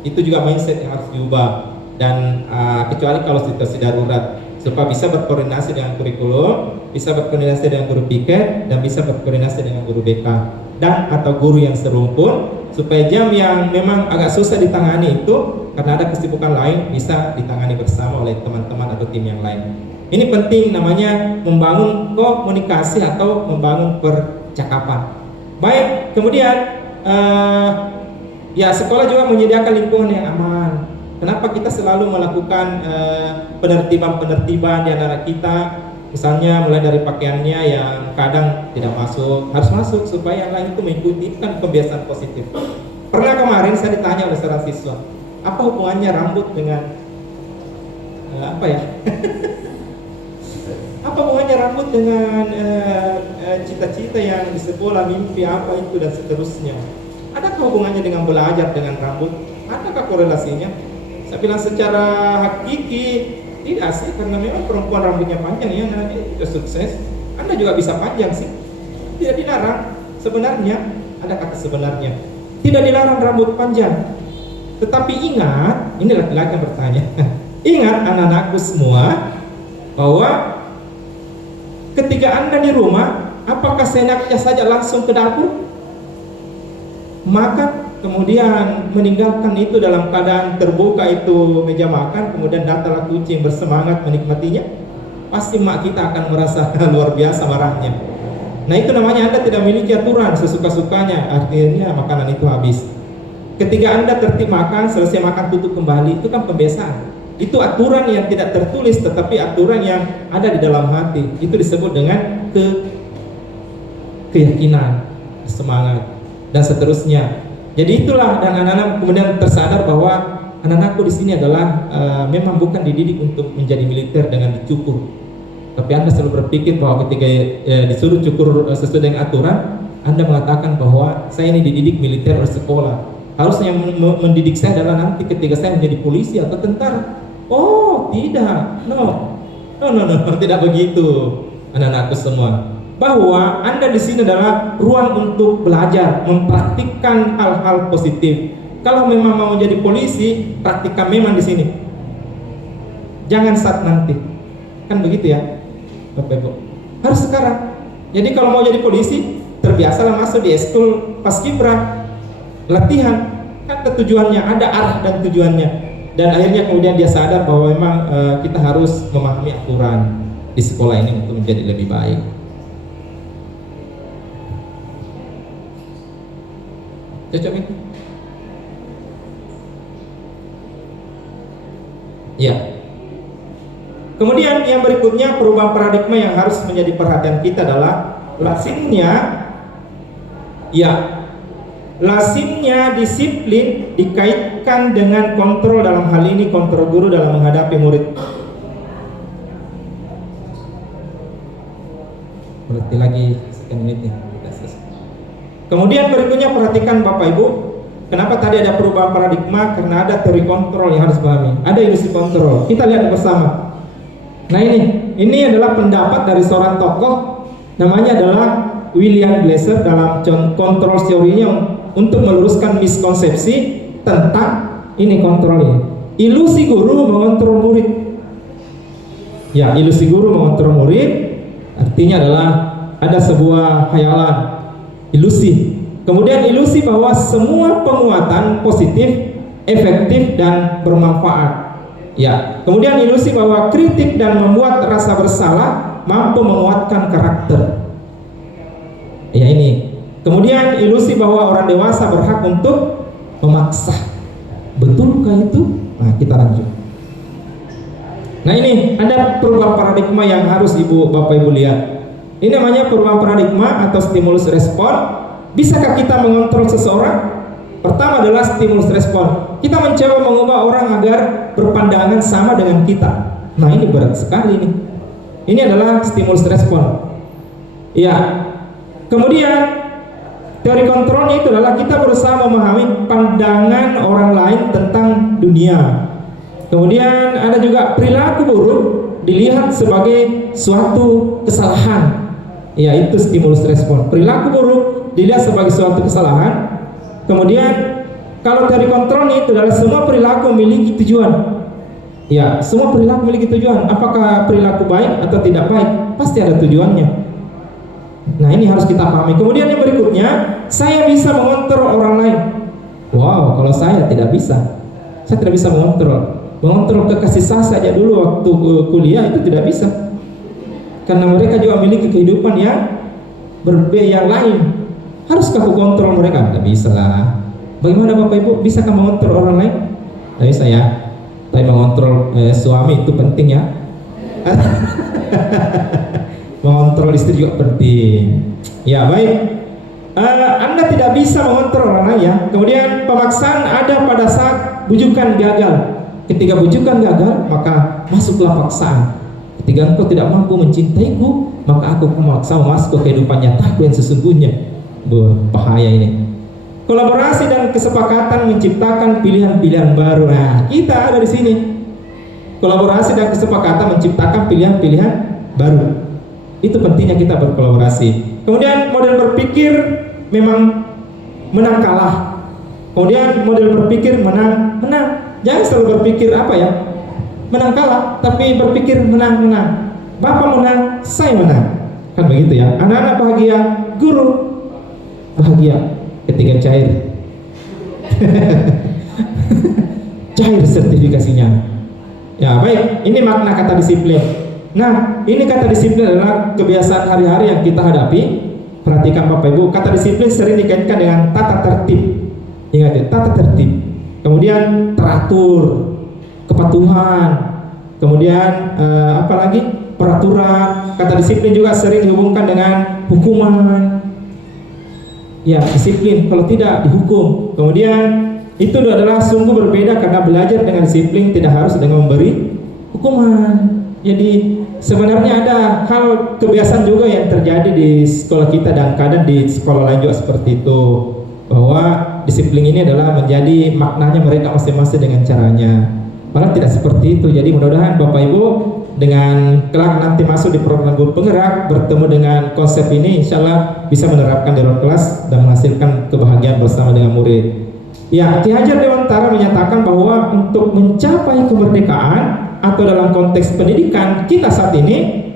Itu juga mindset yang harus diubah. Dan kecuali kalau situasi darurat, supaya bisa berkoordinasi dengan kurikulum, bisa berkoordinasi dengan guru piket, dan bisa berkoordinasi dengan guru BK dan atau guru yang serumpun, supaya jam yang memang agak susah ditangani itu karena ada kesibukan lain bisa ditangani bersama oleh teman-teman atau tim yang lain. Ini penting, namanya membangun komunikasi atau membangun percakapan. Baik, kemudian ya sekolah juga menyediakan lingkungan yang aman. Kenapa kita selalu melakukan penertiban di anak-anak kita? Misalnya mulai dari pakaiannya yang kadang tidak masuk, harus masuk supaya yang lain itu mengikuti, itu kan kebiasaan positif. Pernah kemarin saya ditanya oleh seorang siswa, apa hubungannya rambut dengan apa ya? Apa hubungannya rambut dengan cita-cita yang di sekolah, mimpi apa itu dan seterusnya? Adakah hubungannya dengan belajar dengan rambut? Adakah korelasinya? Saya bilang secara hakiki tidak sih, karena memang perempuan rambutnya panjang ya, nanti sudah sukses. Anda juga bisa panjang sih, tidak dilarang. Sebenarnya ada kata sebenarnya, tidak dilarang rambut panjang. Tetapi ingat, ini laki-laki yang bertanya. Ingat anak-anakku semua, bahwa ketika Anda di rumah, apakah seenaknya saja langsung ke dapur makan, kemudian meninggalkan itu dalam keadaan terbuka itu meja makan, kemudian datanglah kucing bersemangat menikmatinya? Pasti mak kita akan merasa luar biasa marahnya. Nah, itu namanya Anda tidak memiliki aturan, sesuka-sukanya, akhirnya makanan itu habis. Ketika Anda tertib makan, selesai makan tutup kembali, itu kan pembiasaan. Itu aturan yang tidak tertulis, tetapi aturan yang ada di dalam hati. Itu disebut dengan keyakinan, semangat, dan seterusnya. Jadi itulah, dan anak-anak kemudian tersadar bahwa anak-anakku di sini adalah memang bukan dididik untuk menjadi militer dengan dicukur. Tapi Anda selalu berpikir bahwa ketika disuruh cukur sesuai dengan aturan, Anda mengatakan bahwa saya ini dididik militer oleh sekolah. Harusnya mendidik saya adalah nanti ketika saya menjadi polisi atau tentara. Oh, tidak. No, tidak begitu anak-anakku semua. Bahwa Anda di sini adalah ruang untuk belajar, mempraktikkan hal-hal positif. Kalau memang mau jadi polisi, praktikkan memang di sini. Jangan saat nanti. Kan begitu ya, Bapak Ibu. Harus sekarang. Jadi kalau mau jadi polisi, terbiasalah masuk di eskul paskibra, latihan. Kan tujuannya, ada arah dan tujuannya. Dan akhirnya kemudian dia sadar bahwa memang kita harus memahami aturan di sekolah ini untuk menjadi lebih baik. Cocok itu? Ya. Kemudian yang berikutnya, perubahan paradigma yang harus menjadi perhatian kita adalah lazimnya disiplin dikaitkan dengan kontrol, dalam hal ini kontrol guru dalam menghadapi murid. Berarti lagi sekian menit nih. Kemudian berikutnya perhatikan Bapak Ibu, kenapa tadi ada perubahan paradigma? Karena ada teori kontrol yang harus dipahami, ada ilusi kontrol. Kita lihat bersama. Nah, ini adalah pendapat dari seorang tokoh, namanya adalah William Glasser, dalam kontrol teorinya untuk meluruskan miskonsepsi tentang ini kontrol ini. Ilusi guru mengontrol murid. Ya, ilusi guru mengontrol murid artinya adalah ada sebuah khayalan, ilusi. Kemudian ilusi bahwa semua penguatan positif, efektif dan bermanfaat. Ya, kemudian ilusi bahwa kritik dan membuat rasa bersalah mampu menguatkan karakter. Ya, ini. Kemudian ilusi bahwa orang dewasa berhak untuk memaksa. Betulkah itu? Nah, kita lanjut. Nah, ini ada perubahan paradigma yang harus Bapak Ibu lihat. Ini namanya perubahan paradigma atau stimulus respon. Bisakah kita mengontrol seseorang? Pertama adalah stimulus respon. Kita mencoba mengubah orang agar berpandangan sama dengan kita. Nah, ini berat sekali nih. Ini adalah stimulus respon. Ya. Kemudian teori kontrolnya itu adalah kita berusaha memahami pandangan orang lain tentang dunia. Kemudian ada juga perilaku buruk dilihat sebagai suatu kesalahan. Ya, itu stimulus respon. Perilaku buruk dilihat sebagai suatu kesalahan. Kemudian kalau teori kontrol itu adalah semua perilaku memiliki tujuan. Ya, semua perilaku memiliki tujuan. Apakah perilaku baik atau tidak baik, pasti ada tujuannya. Nah, ini harus kita pahami. Kemudian yang berikutnya, saya bisa mengontrol orang lain. Wow, kalau saya tidak bisa. Saya tidak bisa mengontrol. Mengontrol kekasih saya saja dulu waktu kuliah itu tidak bisa. Karena mereka juga memiliki kehidupan yang berbeda yang lain. Haruskah aku kontrol mereka? Tidak bisa lah. Bagaimana Bapak Ibu? Bisakah mengontrol orang lain? Tidak bisa ya. Tapi mengontrol suami itu penting ya. Mengontrol istri juga penting. Ya, baik. Anda tidak bisa mengontrol orang lain ya. Kemudian pemaksaan ada pada saat bujukan gagal. Ketika bujukan gagal, maka masuklah paksaan. Ketika engkau tidak mampu mencintaiku, maka aku memaksa masuk ke kehidupan nyataku yang sesungguhnya. Bahaya ini. Kolaborasi dan kesepakatan menciptakan pilihan-pilihan baru. Nah, kita ada di sini. Kolaborasi dan kesepakatan menciptakan pilihan-pilihan baru. Itu pentingnya kita berkolaborasi. Kemudian model berpikir memang menang kalah. Kemudian model berpikir menang. Jangan selalu berpikir apa ya? Menang kalah, tapi berpikir menang. Bapak menang, saya menang. Kan begitu ya. Anak-anak bahagia, guru bahagia. Ketika cair cair sertifikasinya. Ya, baik, ini makna kata disiplin. Nah, ini kata disiplin adalah kebiasaan hari-hari yang kita hadapi. Perhatikan Bapak Ibu, kata disiplin sering dikaitkan dengan tata tertib. Ingat ya, tata tertib. Kemudian teratur, kepatuhan. Kemudian apalagi peraturan. Kata disiplin juga sering dihubungkan dengan hukuman. Ya, disiplin, kalau tidak dihukum. Kemudian itu adalah sungguh berbeda karena belajar dengan disiplin tidak harus dengan memberi hukuman. Jadi sebenarnya ada hal kebiasaan juga yang terjadi di sekolah kita dan kadang di sekolah lain juga seperti itu, bahwa disiplin ini adalah menjadi maknanya mereka masing-masing dengan caranya. Malah tidak seperti itu. Jadi mudah-mudahan Bapak Ibu dengan kelak nanti masuk di program guru penggerak bertemu dengan konsep ini, insya Allah bisa menerapkan di ruang kelas dan menghasilkan kebahagiaan bersama dengan murid. Ya, Ki Hajar Dewantara menyatakan bahwa untuk mencapai kemerdekaan atau dalam konteks pendidikan kita saat ini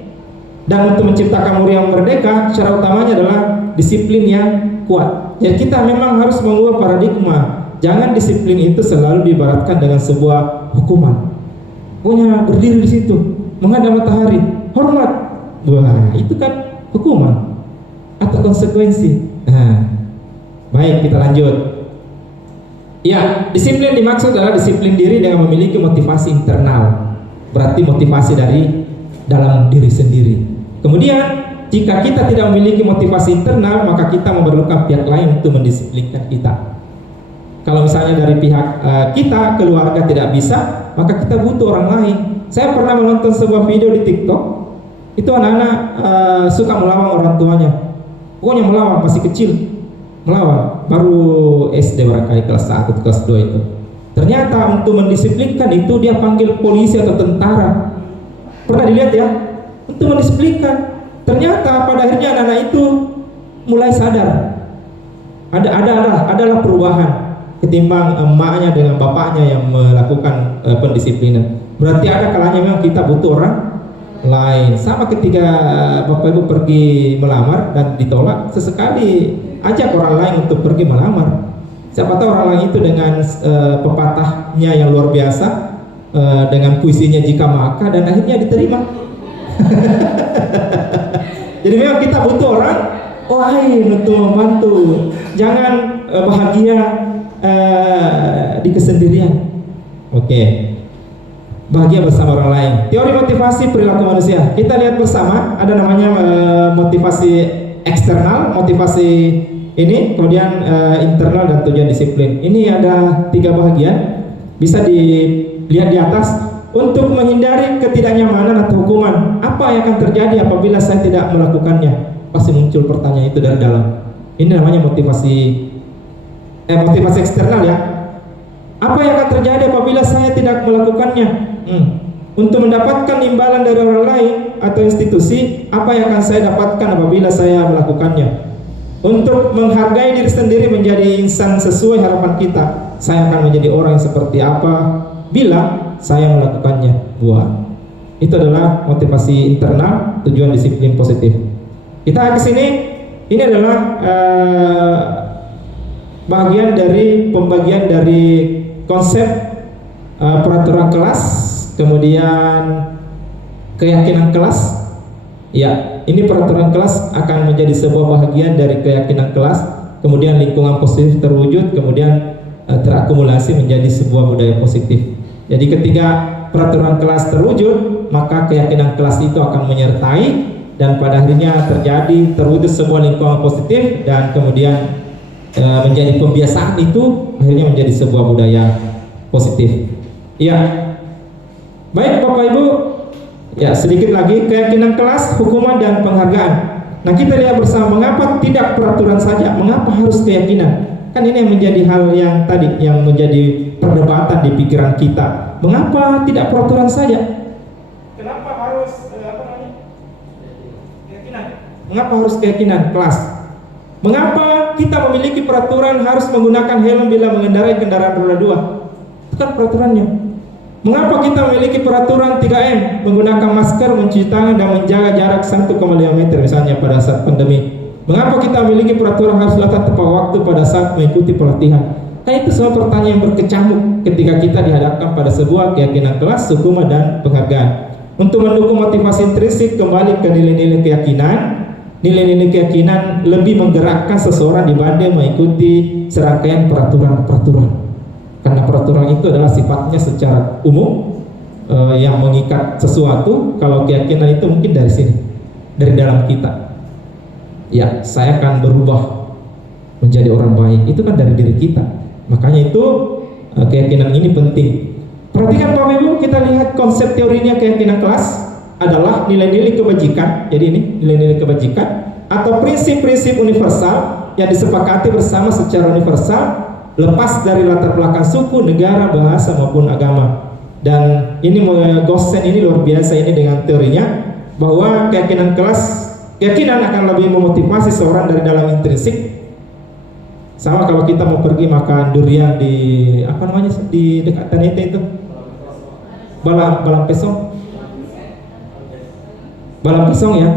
dan untuk menciptakan murid yang merdeka, syarat utamanya adalah disiplin yang kuat. Ya, kita memang harus mengubah paradigma. Jangan disiplin itu selalu diibaratkan dengan sebuah hukuman. Pokoknya berdiri di situ, menghadap matahari, hormat. Wah, itu kan hukuman atau konsekuensi. Nah, baik, kita lanjut. Ya, disiplin dimaksud adalah disiplin diri dengan memiliki motivasi internal. Berarti motivasi dari dalam diri sendiri. Kemudian jika kita tidak memiliki motivasi internal, maka kita memerlukan pihak lain untuk mendisiplinkan kita. Kalau misalnya dari pihak kita, keluarga tidak bisa, maka kita butuh orang lain. Saya pernah menonton sebuah video di TikTok. Itu anak-anak suka melawan orang tuanya. Pokoknya melawan, masih kecil melawan, baru SD barangkali kelas 1, kelas 2 itu. Ternyata untuk mendisiplinkan itu dia panggil polisi atau tentara. Pernah dilihat ya? Untuk mendisiplinkan. Ternyata pada akhirnya anak-anak itu mulai sadar. Adalah perubahan ketimbang emaknya dengan bapaknya yang melakukan pendisiplinan. Berarti ada kalanya memang kita butuh orang lain. Sama ketika Bapak Ibu pergi melamar dan ditolak, sesekali ajak orang lain untuk pergi melamar. Siapa tahu orang lain itu dengan pepatahnya yang luar biasa, dengan puisinya jika maka, dan akhirnya diterima. Jadi memang kita butuh orang lain untuk membantu. Jangan bahagia di kesendirian. Oke. Bahagia bersama orang lain. Teori motivasi perilaku manusia. Kita lihat bersama, ada namanya motivasi eksternal, motivasi ini, kemudian internal dan tujuan disiplin. Ini ada 3 bahagian. Bisa dilihat di atas. Untuk menghindari ketidaknyamanan atau hukuman, apa yang akan terjadi apabila saya tidak melakukannya? Pasti muncul pertanyaan itu dari dalam. Ini namanya motivasi eksternal ya. Apa yang akan terjadi apabila saya tidak melakukannya? Untuk mendapatkan imbalan dari orang lain atau institusi, apa yang akan saya dapatkan apabila saya melakukannya? Untuk menghargai diri sendiri menjadi insan sesuai harapan kita, saya akan menjadi orang yang seperti apa bila saya melakukannya. Itu adalah motivasi internal, tujuan disiplin positif. Kita ke sini, ini adalah bagian dari pembagian dari konsep peraturan kelas, kemudian keyakinan kelas. Ya, ini peraturan kelas akan menjadi sebuah bagian dari keyakinan kelas, kemudian lingkungan positif terwujud, kemudian terakumulasi menjadi sebuah budaya positif. Jadi ketika peraturan kelas terwujud, maka keyakinan kelas itu akan menyertai, dan pada akhirnya terwujud sebuah lingkungan positif, dan kemudian menjadi pembiasaan itu akhirnya menjadi sebuah budaya positif. Ya, baik Bapak Ibu. Ya, sedikit lagi keyakinan kelas, hukuman dan penghargaan. Nah, kita lihat bersama, mengapa tidak peraturan saja? Mengapa harus keyakinan? Kan ini yang menjadi hal yang tadi yang menjadi perdebatan di pikiran kita. Mengapa tidak peraturan saja? Kenapa harus keyakinan? Mengapa harus keyakinan kelas? Mengapa kita memiliki peraturan harus menggunakan helm bila mengendarai kendaraan roda 2? Itu kan peraturannya. Mengapa kita memiliki peraturan 3M, menggunakan masker, mencuci tangan, dan menjaga jarak 1,5 meter misalnya pada saat pandemi? Mengapa kita memiliki peraturan harus datang tepat waktu pada saat mengikuti pelatihan? Kan itu semua pertanyaan yang berkecamuk ketika kita dihadapkan pada sebuah keyakinan kelas, hukuman, dan penghargaan. Untuk mendukung motivasi intrinsik kembali ke nilai-nilai keyakinan, nilai-nilai keyakinan lebih menggerakkan seseorang dibanding mengikuti serangkaian peraturan-peraturan. Karena peraturan itu adalah sifatnya secara umum yang mengikat sesuatu. Kalau keyakinan itu mungkin dari sini, dari dalam kita. Ya, saya akan berubah menjadi orang baik. Itu kan dari diri kita. Makanya itu keyakinan ini penting. Perhatikan Bapak Ibu, kita lihat konsep teorinya keyakinan kelas adalah nilai-nilai kebajikan. Jadi ini nilai-nilai kebajikan atau prinsip-prinsip universal yang disepakati bersama secara universal, lepas dari latar belakang suku, negara, bahasa maupun agama. Dan ini Gosen ini luar biasa ini dengan teorinya, bahwa keyakinan akan lebih memotivasi seorang dari dalam intrinsik. Sama kalau kita mau pergi makan durian di di dekat Tanete itu, Balang Pesong ya.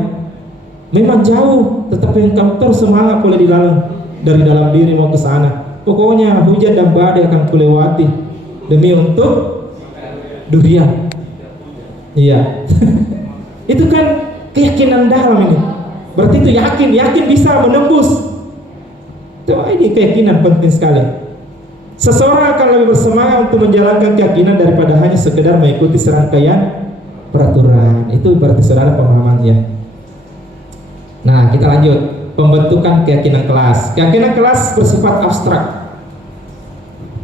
Memang jauh, tetapi engkau terus semangat boleh dari dalam diri mau ke sana. Pokoknya hujan dan badai akan kulewati demi untuk durian. Iya. Itu kan keyakinan dalam ini. Berarti itu yakin bisa menembus. Itu ini keyakinan penting sekali. Seseorang akan lebih bersemangat untuk menjalankan keyakinan daripada hanya sekedar mengikuti serangkaian peraturan. Itu berarti saudara pemahamannya. Nah, kita lanjut. Pembentukan keyakinan kelas. Keyakinan kelas bersifat abstrak.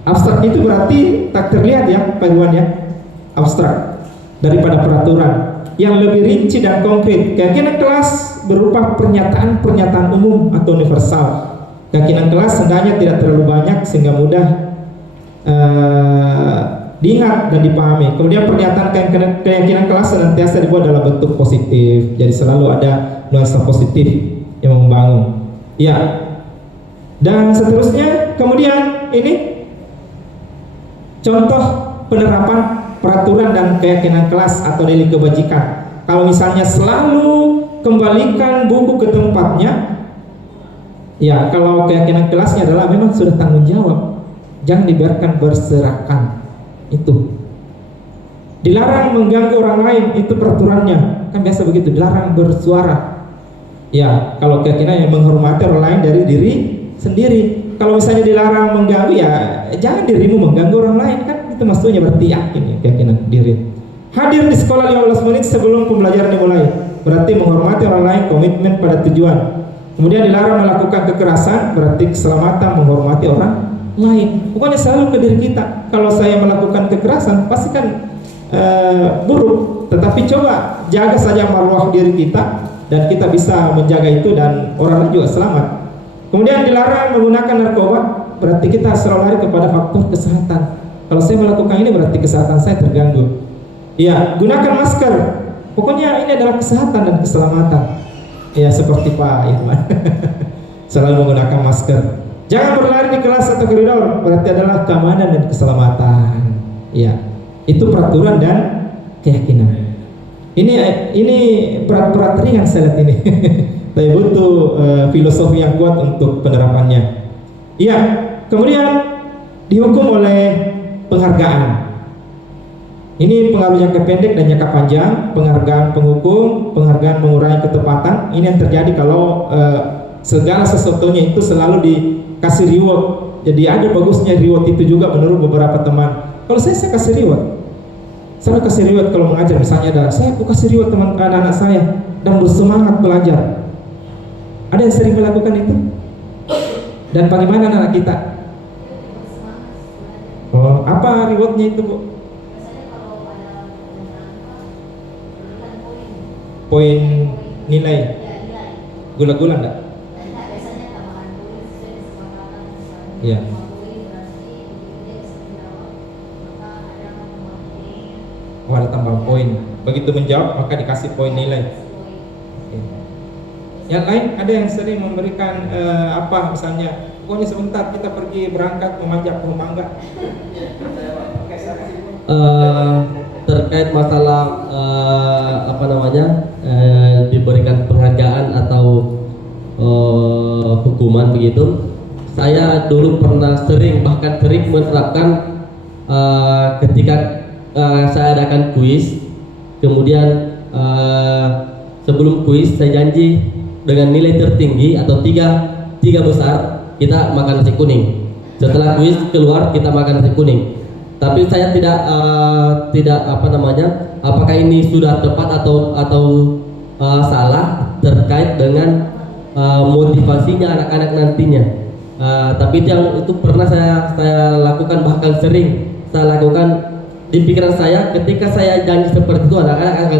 Abstrak itu berarti tak terlihat ya, Pak Iwan ya. Abstrak daripada peraturan yang lebih rinci dan konkret. Keyakinan kelas berupa pernyataan umum atau universal. Keyakinan kelas hendaknya tidak terlalu banyak sehingga mudah diingat dan dipahami. Kemudian pernyataan keyakinan kelas senantiasa dibuat dalam bentuk positif. Jadi selalu ada nuansa positif yang membangun. Ya. Dan seterusnya, kemudian ini contoh penerapan peraturan dan keyakinan kelas atau nilai kebajikan. Kalau misalnya selalu kembalikan buku ke tempatnya, ya kalau keyakinan kelasnya adalah memang sudah tanggung jawab, jangan dibiarkan berserakan. Itu dilarang mengganggu orang lain, itu peraturannya kan biasa begitu, dilarang bersuara. Ya, kalau keyakinan yang menghormati orang lain dari diri sendiri. Kalau misalnya dilarang mengganggu, ya jangan dirimu mengganggu orang lain, kan itu maksudnya berarti yakin ya, keyakinan diri. Hadir di sekolah 15 menit sebelum pembelajaran dimulai, berarti menghormati orang lain, komitmen pada tujuan. Kemudian dilarang melakukan kekerasan, berarti keselamatan, menghormati orang lain. Pokoknya selalu ke diri kita. Kalau saya melakukan kekerasan, pasti kan buruk. Tetapi coba jaga saja marwah diri kita, dan kita bisa menjaga itu dan orang lain juga selamat. Kemudian dilarang menggunakan narkoba, berarti kita selalu lari kepada faktor kesehatan. Kalau saya melakukan ini berarti kesehatan saya terganggu. Ya, gunakan masker. Pokoknya ini adalah kesehatan dan keselamatan. Ya, seperti Pak Irman. Selalu menggunakan masker. Jangan berlari di kelas atau koridor, berarti adalah keamanan dan keselamatan. Ya, itu peraturan dan keyakinan. Ini berat-berat ringan saya lihat ini. Tapi butuh filosofi yang kuat untuk penerapannya. Ya, kemudian dihukum oleh penghargaan. Ini pengaruh jangka pendek dan jangka panjang. Penghargaan penghukum, penghargaan mengurangi ketepatan. Ini yang terjadi kalau segala sesuatunya itu selalu dikasih reward. Jadi ada bagusnya reward itu juga menurut beberapa teman. Kalau saya kasih reward. Saya kasih reward kalau mengajar, misalnya saya kasih reward teman anak-anak saya dan bersemangat belajar. Ada yang sering melakukan itu? Dan bagaimana anak kita? Oh, apa rewardnya itu, Bu? Poin nilai. Gula-gula enggak? Iya. Oh, ada tambahan poin. Begitu menjawab maka dikasih poin nilai. Oke. Yang lain ada yang sering memberikan apa misalnya, pokoknya sebentar kita pergi berangkat memanjat pohon mangga. Terkait masalah diberikan penghargaan atau hukuman begitu, saya dulu pernah bahkan sering menerapkan ketika saya adakan kuis, kemudian sebelum kuis saya janji dengan nilai tertinggi atau tiga besar kita makan nasi kuning. Setelah kuis keluar kita makan nasi kuning. Tapi saya tidak apakah ini sudah tepat atau salah terkait dengan motivasinya anak-anak nantinya. Tapi itu pernah saya lakukan, bahkan sering saya lakukan. Di pikiran saya, ketika saya janji seperti itu, anak-anak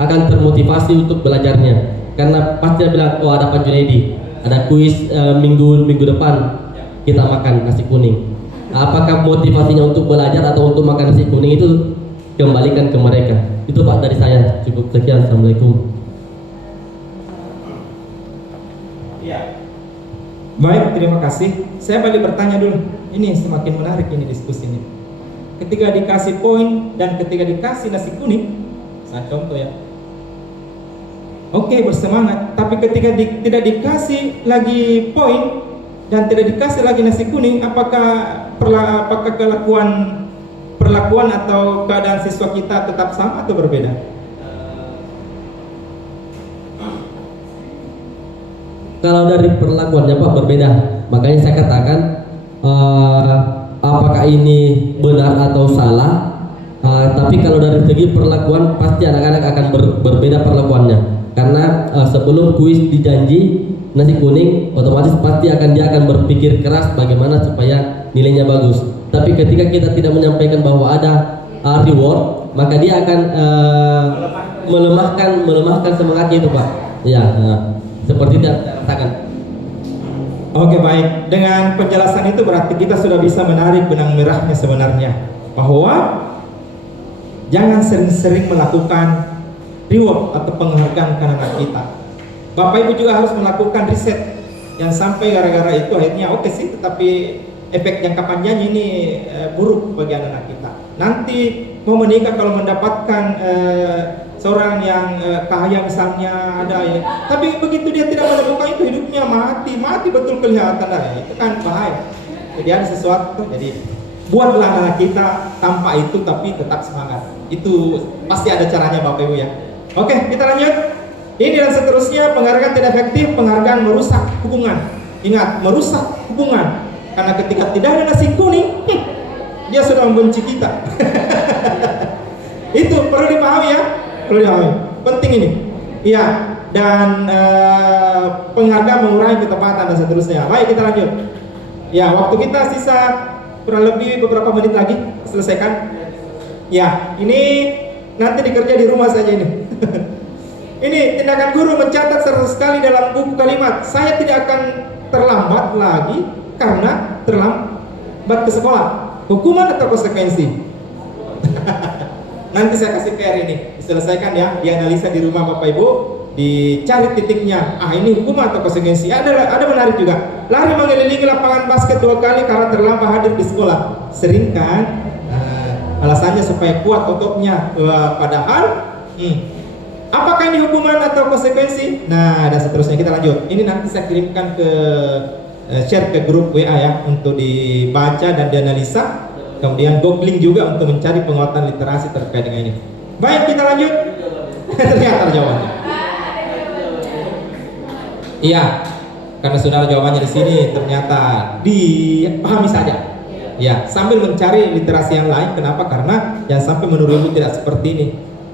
akan termotivasi untuk belajarnya. Karena pasti dia bilang, oh ada Pak Junedi, ada kuis minggu depan kita makan nasi kuning. Apakah motivasinya untuk belajar atau untuk makan nasi kuning itu kembalikan ke mereka. Itu Pak dari saya. Cukup sekian. Assalamualaikum. Ya. Baik, terima kasih. Saya balik bertanya dulu. Ini semakin menarik ini diskusi ini. Ketika dikasih poin dan ketika dikasih nasi kuning, saya contoh ya. Oke, bersemangat. Tapi ketika tidak dikasih lagi poin dan tidak dikasih lagi nasi kuning, apakah perlakuan atau keadaan siswa kita tetap sama atau berbeda? Kalau dari perlakuannya Pak berbeda. Makanya saya katakan apakah ini benar atau salah, tapi kalau dari segi perlakuan pasti anak-anak akan berbeda perlakuannya. Karena sebelum kuis dijanji nasi kuning, otomatis pasti dia akan berpikir keras bagaimana supaya nilainya bagus. Tapi ketika kita tidak menyampaikan bahwa ada reward, maka dia akan melemahkan semangatnya itu Pak. Ya, seperti itu katakan. Oke, baik. Dengan penjelasan itu berarti kita sudah bisa menarik benang merahnya sebenarnya, bahwa jangan sering-sering melakukan reward atau penghargaan ke anak kita. Bapak Ibu juga harus melakukan riset. Yang sampai gara-gara itu akhirnya oke sih, tetapi efek jangka panjangnya ini buruk bagi anak-anak kita. Nanti mau menikah kalau mendapatkan seorang yang kaya misalnya ada ya, tapi begitu dia tidak menemukan itu, hidupnya mati betul kelihatan dah. Itu kan bahaya. Jadi ada sesuatu. Jadi buatlah anak kita tanpa itu tapi tetap semangat. Itu pasti ada caranya Bapak Ibu ya. Oke, kita lanjut. Ini dan seterusnya, penghargaan tidak efektif, penghargaan merusak hubungan. Ingat, merusak hubungan. Karena ketika tidak ada nasi kuning, dia sudah membenci kita. Itu perlu dipahami ya. Perlu dipahami. Penting ini. Iya. Dan penghargaan mengurangi ketepatan dan seterusnya. Baik, kita lanjut. Ya, waktu kita sisa kurang lebih beberapa menit lagi selesaikan. Ya, ini nanti dikerja di rumah saja ini. Ini tindakan guru mencatat 100 kali dalam buku kalimat. Saya tidak akan terlambat lagi karena terlambat ke sekolah. Hukuman atau konsekuensi? Nanti saya kasih PR ini, diselesaikan ya, dianalisa di rumah Bapak Ibu, dicari titiknya. Ini hukuman atau konsekuensi? Ada menarik juga. Lari mengelilingi lapangan basket 2 kali karena terlambat hadir di sekolah. Sering kan? Alasannya supaya kuat ototnya. Padahal, apakah ini hukuman atau konsekuensi? Nah, dan seterusnya kita lanjut. Ini nanti saya kirimkan ke share ke grup WA ya, untuk dibaca dan dianalisa. Kemudian googling juga untuk mencari penguatan literasi terkait dengan ini. Baik, kita lanjut. Ternyata jawabannya. Iya, karena saudara jawabannya di sini, ternyata dipahami saja. Ya, sambil mencari literasi yang lain. Kenapa? Karena jangan sampai menurut ibu tidak seperti ini.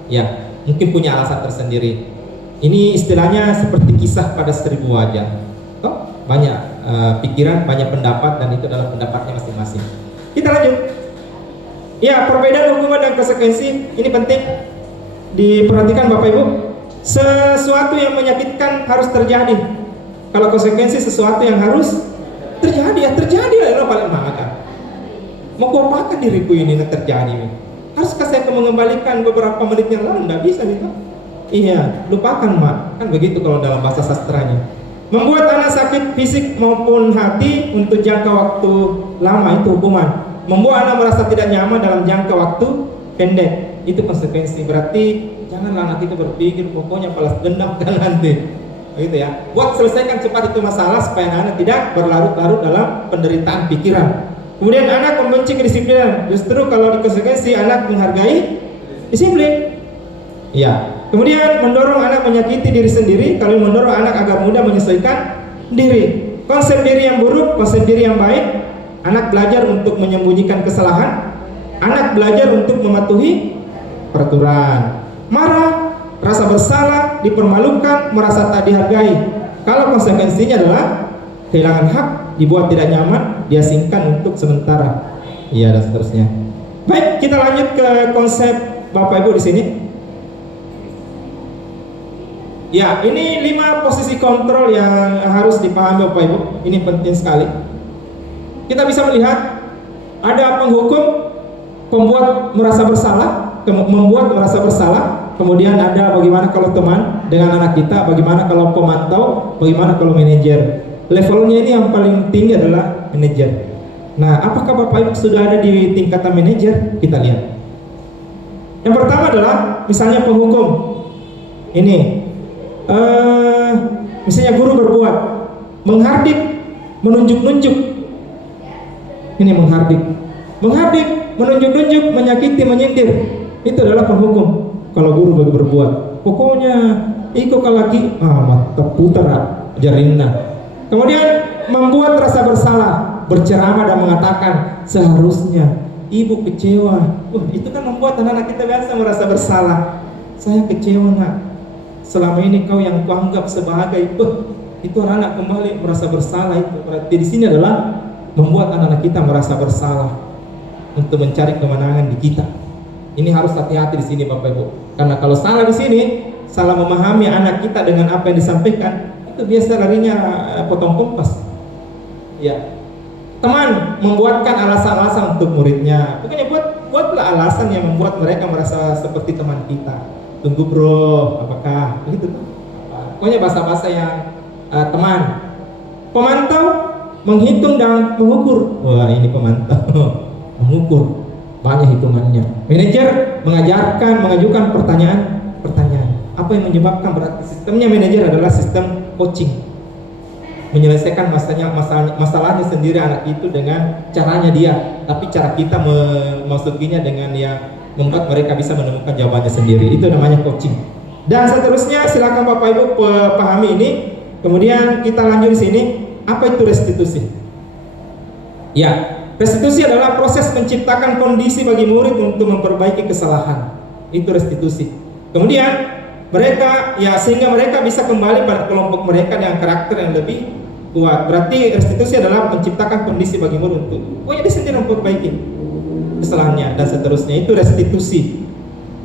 Ya, mungkin punya alasan tersendiri. Ini istilahnya seperti kisah pada 1000 wajah. Toh, banyak pikiran, banyak pendapat, dan itu adalah pendapatnya masing-masing. Kita lanjut. Ya, perbedaan hukuman dan konsekuensi ini penting diperhatikan Bapak Ibu. Sesuatu yang menyakitkan harus terjadi. Kalau konsekuensi sesuatu yang harus terjadi, ya terjadi lah, paling maka. Mau kuapakan diriku ini terjadi? Haruskah saya mengembalikan beberapa menit yang lalu? Tidak bisa gitu. Iya, lupakan mak. Kan begitu kalau dalam bahasa sastranya. Membuat anak sakit fisik maupun hati untuk jangka waktu lama itu hukuman. Membuat anak merasa tidak nyaman dalam jangka waktu pendek itu konsekuensi. Berarti janganlah anak itu berpikir pokoknya balas dendam kan nanti, gitu ya. Buat selesaikan cepat itu masalah supaya anak tidak berlarut-larut dalam penderitaan pikiran. Kemudian anak membenci kedisiplinan. Justru kalau di konsekuensi anak menghargai disiplin. Ya. Kemudian mendorong anak menyakiti diri sendiri. Kalau mendorong anak agar mudah menyesuaikan diri. Konsep diri yang buruk, konsep diri yang baik. Anak belajar untuk menyembunyikan kesalahan. Anak belajar untuk mematuhi peraturan. Marah, rasa bersalah, dipermalukan, merasa tak dihargai. Kalau konsekuensinya adalah kehilangan hak, dibuat tidak nyaman, diasingkan untuk sementara. Iya, dan seterusnya. Baik, kita lanjut ke konsep Bapak Ibu di sini. Ya, ini 5 posisi kontrol yang harus dipahami Bapak Ibu. Ini penting sekali. Kita bisa melihat ada penghukum, pembuat merasa bersalah, membuat merasa bersalah. Kemudian ada bagaimana kalau teman dengan anak kita, bagaimana kalau pemantau, bagaimana kalau manajer. Levelnya ini yang paling tinggi adalah manajer. Nah, apakah Bapak Ibu sudah ada di tingkatan manajer? Kita lihat. Yang pertama adalah misalnya penghukum. Ini, misalnya guru berbuat, menghardik, menunjuk-nunjuk. Ini menghardik, menunjuk-nunjuk, menyakiti, menyindir. Itu adalah penghukum. Kalau guru bagi berbuat, pokoknya ikut lagi, mata putar jarinna. Kemudian membuat rasa bersalah, berceramah dan mengatakan seharusnya ibu kecewa. Itu kan membuat anak-anak kita biasa merasa bersalah. Saya kecewa nak, selama ini kau yang kuanggap sebagai itu anak-anak kembali merasa bersalah. Itu berarti di sini adalah membuat anak-anak kita merasa bersalah untuk mencari kemenangan di kita. Ini harus hati-hati di sini Bapak Ibu. Karena kalau salah di sini, salah memahami anak kita dengan apa yang disampaikan, itu biasa larinya potong kompas. Ya. Teman membuatkan alasan-alasan untuk muridnya. Pokoknya buatlah alasan yang membuat mereka merasa seperti teman kita. Tunggu bro, apakah begitu? Pokoknya bahasa-bahasa yang teman. Pemantau menghitung dan mengukur. Wah, ini pemantau mengukur, banyak hitungannya. Manajer mengajarkan, mengajukan pertanyaan. Apa yang menyebabkan? Berarti sistemnya manajer adalah sistem coaching, menyelesaikan masalahnya sendiri anak itu dengan caranya dia, tapi cara kita memasukinya dengan yang membuat mereka bisa menemukan jawabannya sendiri. Itu namanya coaching. Dan seterusnya, silakan Bapak Ibu pahami ini. Kemudian kita lanjut di sini. Apa itu restitusi? Ya, restitusi adalah proses menciptakan kondisi bagi murid untuk memperbaiki kesalahan. Itu restitusi. Kemudian mereka, ya, sehingga mereka bisa kembali pada kelompok mereka dengan karakter yang lebih kuat. Berarti restitusi adalah menciptakan kondisi bagi murid untuk pokoknya dia sendiri memperbaiki kesalahannya dan seterusnya. Itu restitusi.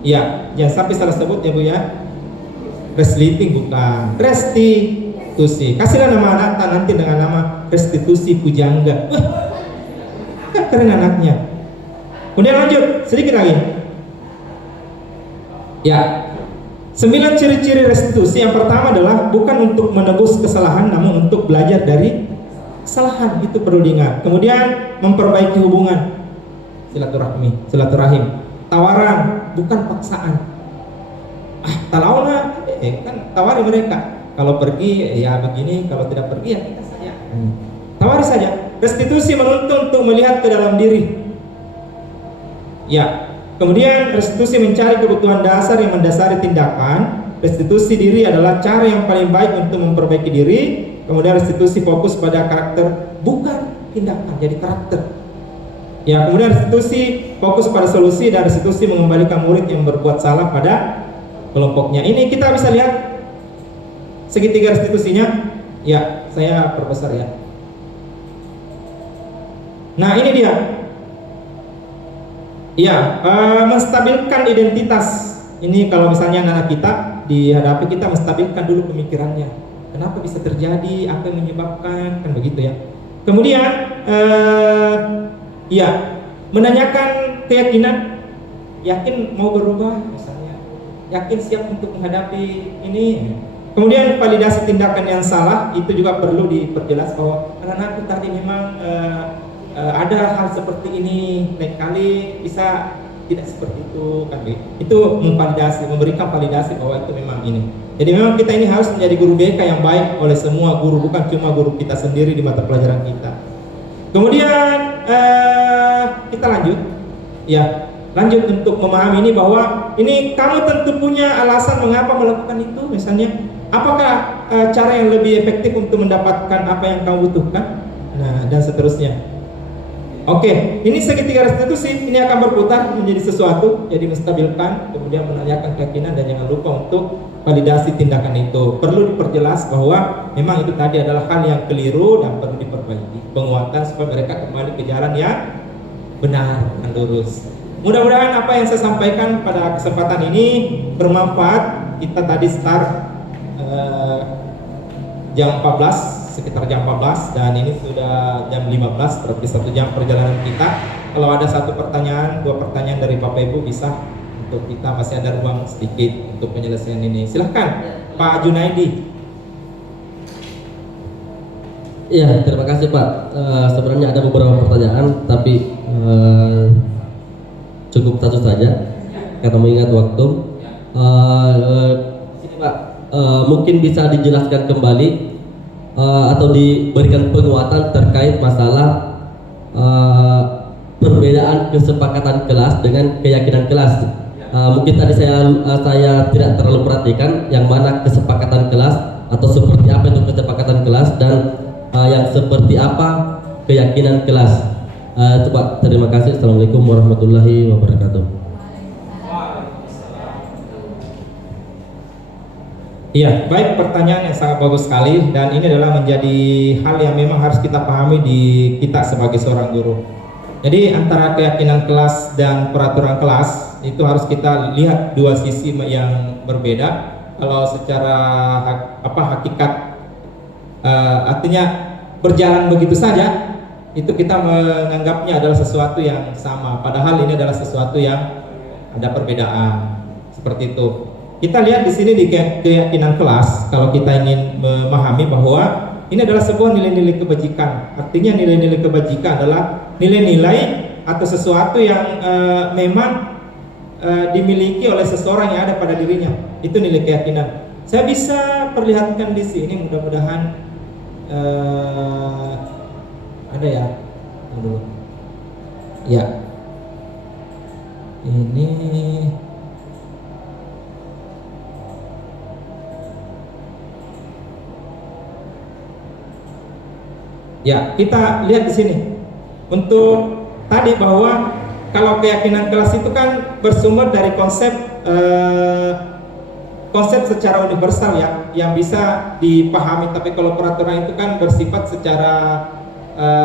Ya, jangan sampai salah sebut ya Bu ya. Resleting bukan, restitusi. Kasihlah nama anak nanti dengan nama restitusi pujangga. Kan keren anaknya. Kemudian lanjut sedikit lagi. Ya, 9 ciri-ciri restitusi. Yang pertama adalah bukan untuk menebus kesalahan, namun untuk belajar dari kesalahan. Itu perlu diingat. Kemudian memperbaiki hubungan, silaturahim. Tawaran, bukan paksaan. Talaulah, kan tawari mereka. Kalau pergi ya begini, kalau tidak pergi ya kita saja. Tawari saja. Restitusi menuntun untuk melihat ke dalam diri. Ya. Kemudian restitusi mencari kebutuhan dasar yang mendasari tindakan. Restitusi diri adalah cara yang paling baik untuk memperbaiki diri. Kemudian restitusi fokus pada karakter, bukan tindakan, jadi karakter. Ya, kemudian restitusi fokus pada solusi, dan restitusi mengembalikan murid yang berbuat salah pada kelompoknya. Ini kita bisa lihat segitiga restitusinya. Ya, saya perbesar ya. Nah, ini dia. Ya, menstabilkan identitas. Ini kalau misalnya anak kita dihadapi, kita menstabilkan dulu pemikirannya. Kenapa bisa terjadi? Apa yang menyebabkan? Kan begitu ya. Kemudian, ya, menanyakan keyakinan. Yakin mau berubah, misalnya. Yakin siap untuk menghadapi ini. Kemudian validasi tindakan yang salah, itu juga perlu diperjelas bahwa anak-anakku tadi memang ada hal seperti ini, lain kali bisa tidak seperti itu, kan? Itu memvalidasi, memberikan validasi bahwa itu memang ini. Jadi memang kita ini harus menjadi guru BK yang baik oleh semua guru, bukan cuma guru kita sendiri di mata pelajaran kita. Kemudian kita lanjut, ya, lanjut untuk memahami ini bahwa ini kamu tentu punya alasan mengapa melakukan itu, misalnya. Apakah cara yang lebih efektif untuk mendapatkan apa yang kamu butuhkan? Nah, dan seterusnya. Oke, ini segitiga restitusi, ini akan berputar menjadi sesuatu, jadi menstabilkan, kemudian menanyakan keyakinan, dan jangan lupa untuk validasi tindakan itu. Perlu diperjelas bahwa memang itu tadi adalah hal yang keliru dan perlu diperbaiki. Penguatan supaya mereka kembali ke jalan yang benar dan lurus. Mudah-mudahan apa yang saya sampaikan pada kesempatan ini bermanfaat. Kita tadi start jam 14, sekitar jam 14, dan ini sudah jam 15, berarti 1 jam perjalanan kita. Kalau ada 1 pertanyaan, 2 pertanyaan dari Bapak Ibu bisa, untuk kita masih ada ruang sedikit untuk penyelesaian ini. Silahkan Pak Junaidi. Iya, terima kasih Pak. Sebenarnya ada beberapa pertanyaan, tapi cukup satu saja karena mengingat waktu. Ini Pak, mungkin bisa dijelaskan kembali atau diberikan penguatan terkait masalah perbedaan kesepakatan kelas dengan keyakinan kelas. Mungkin tadi saya tidak terlalu perhatikan yang mana kesepakatan kelas atau seperti apa itu kesepakatan kelas, dan yang seperti apa keyakinan kelas. Itu Pak, terima kasih. Assalamualaikum warahmatullahi wabarakatuh. Iya, baik, pertanyaan yang sangat bagus sekali, dan ini adalah menjadi hal yang memang harus kita pahami di kita sebagai seorang guru. Jadi antara keyakinan kelas dan peraturan kelas itu harus kita lihat dua sisi yang berbeda. Kalau secara hakikat artinya berjalan begitu saja, itu kita menganggapnya adalah sesuatu yang sama, padahal ini adalah sesuatu yang ada perbedaan. Seperti itu. Kita lihat di sini di keyakinan kelas, kalau kita ingin memahami bahwa ini adalah sebuah nilai-nilai kebajikan. Artinya nilai-nilai kebajikan adalah nilai-nilai atau sesuatu yang memang dimiliki oleh seseorang yang ada pada dirinya. Itu nilai keyakinan. Saya bisa perlihatkan di sini, mudah-mudahan ada ya. Tunggu. Ya. Ini ya, kita lihat di sini. Untuk tadi bahwa kalau keyakinan kelas itu kan bersumber dari konsep secara universal ya, yang bisa dipahami. Tapi kalau peraturan itu kan bersifat secara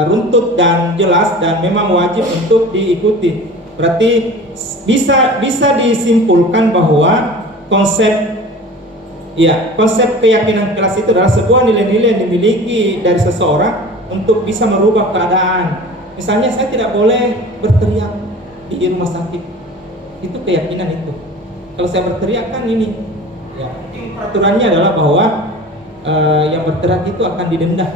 runtut dan jelas dan memang wajib untuk diikuti. Berarti bisa disimpulkan bahwa konsep keyakinan kelas itu adalah sebuah nilai-nilai yang dimiliki dari seseorang untuk bisa merubah keadaan. Misalnya saya tidak boleh berteriak, di rumah sakit. Itu keyakinan itu. Kalau saya berteriak kan ini, ya peraturannya adalah bahwa yang berteriak itu akan didenda.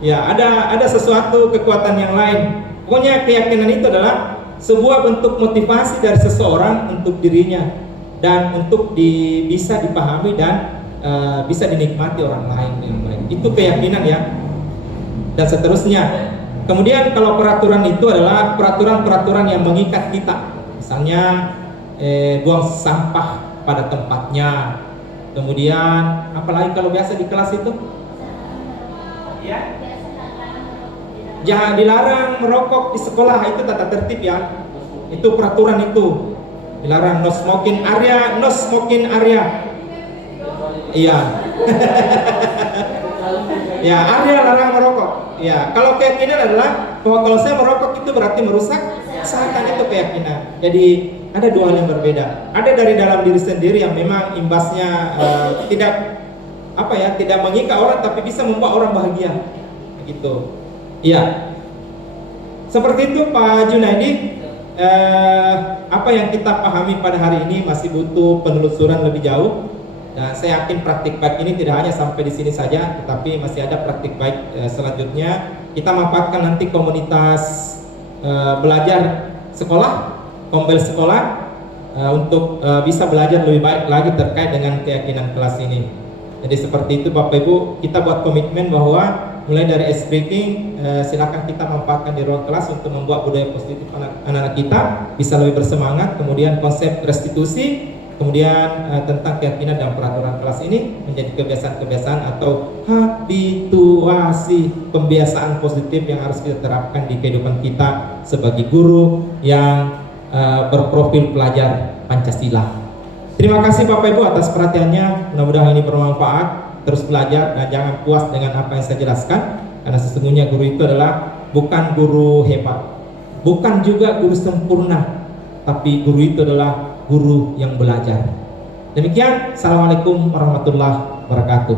Ya, ada sesuatu kekuatan yang lain. Pokoknya keyakinan itu adalah sebuah bentuk motivasi dari seseorang untuk dirinya dan untuk bisa dipahami dan bisa dinikmati orang lain dengan baik. Itu keyakinan ya. Dan seterusnya. Kemudian kalau peraturan itu adalah peraturan-peraturan yang mengikat kita. Misalnya buang sampah pada tempatnya. Kemudian apalagi kalau biasa di kelas itu? Ya. Jangan dilarang merokok di sekolah, itu tata tertib ya. Itu peraturan itu. Dilarang no smoking area, no smoking area. Iya. Ya, area larang merokok. Ya, kalau keyakinan adalah bahwa kalau saya merokok itu berarti merusak kesehatan, itu keyakinan. Jadi ada dua hal yang berbeda. Ada dari dalam diri sendiri yang memang imbasnya tidak mengikat orang tapi bisa membuat orang bahagia. Gitu. Iya. Seperti itu Pak Junaidi. Apa yang kita pahami pada hari ini masih butuh penelusuran lebih jauh. Dan saya yakin praktik baik ini tidak hanya sampai di sini saja, tetapi masih ada praktik baik selanjutnya. Kita manfaatkan nanti komunitas belajar sekolah, kombel sekolah, untuk bisa belajar lebih baik lagi terkait dengan keyakinan kelas ini. Jadi seperti itu Bapak Ibu, kita buat komitmen bahwa mulai dari ice breaking, silakan kita manfaatkan di ruang kelas untuk membuat budaya positif anak-anak kita bisa lebih bersemangat. Kemudian konsep restitusi, kemudian tentang keyakinan dan peraturan kelas ini menjadi kebiasaan-kebiasaan atau habituasi, pembiasaan positif yang harus kita terapkan di kehidupan kita sebagai guru yang berprofil pelajar Pancasila. Terima kasih Bapak Ibu atas perhatiannya, mudah-mudahan ini bermanfaat. Terus belajar dan jangan puas dengan apa yang saya jelaskan, karena sesungguhnya guru itu adalah bukan guru hebat, bukan juga guru sempurna, tapi guru itu adalah guru yang belajar. Demikian, assalamualaikum warahmatullahi wabarakatuh.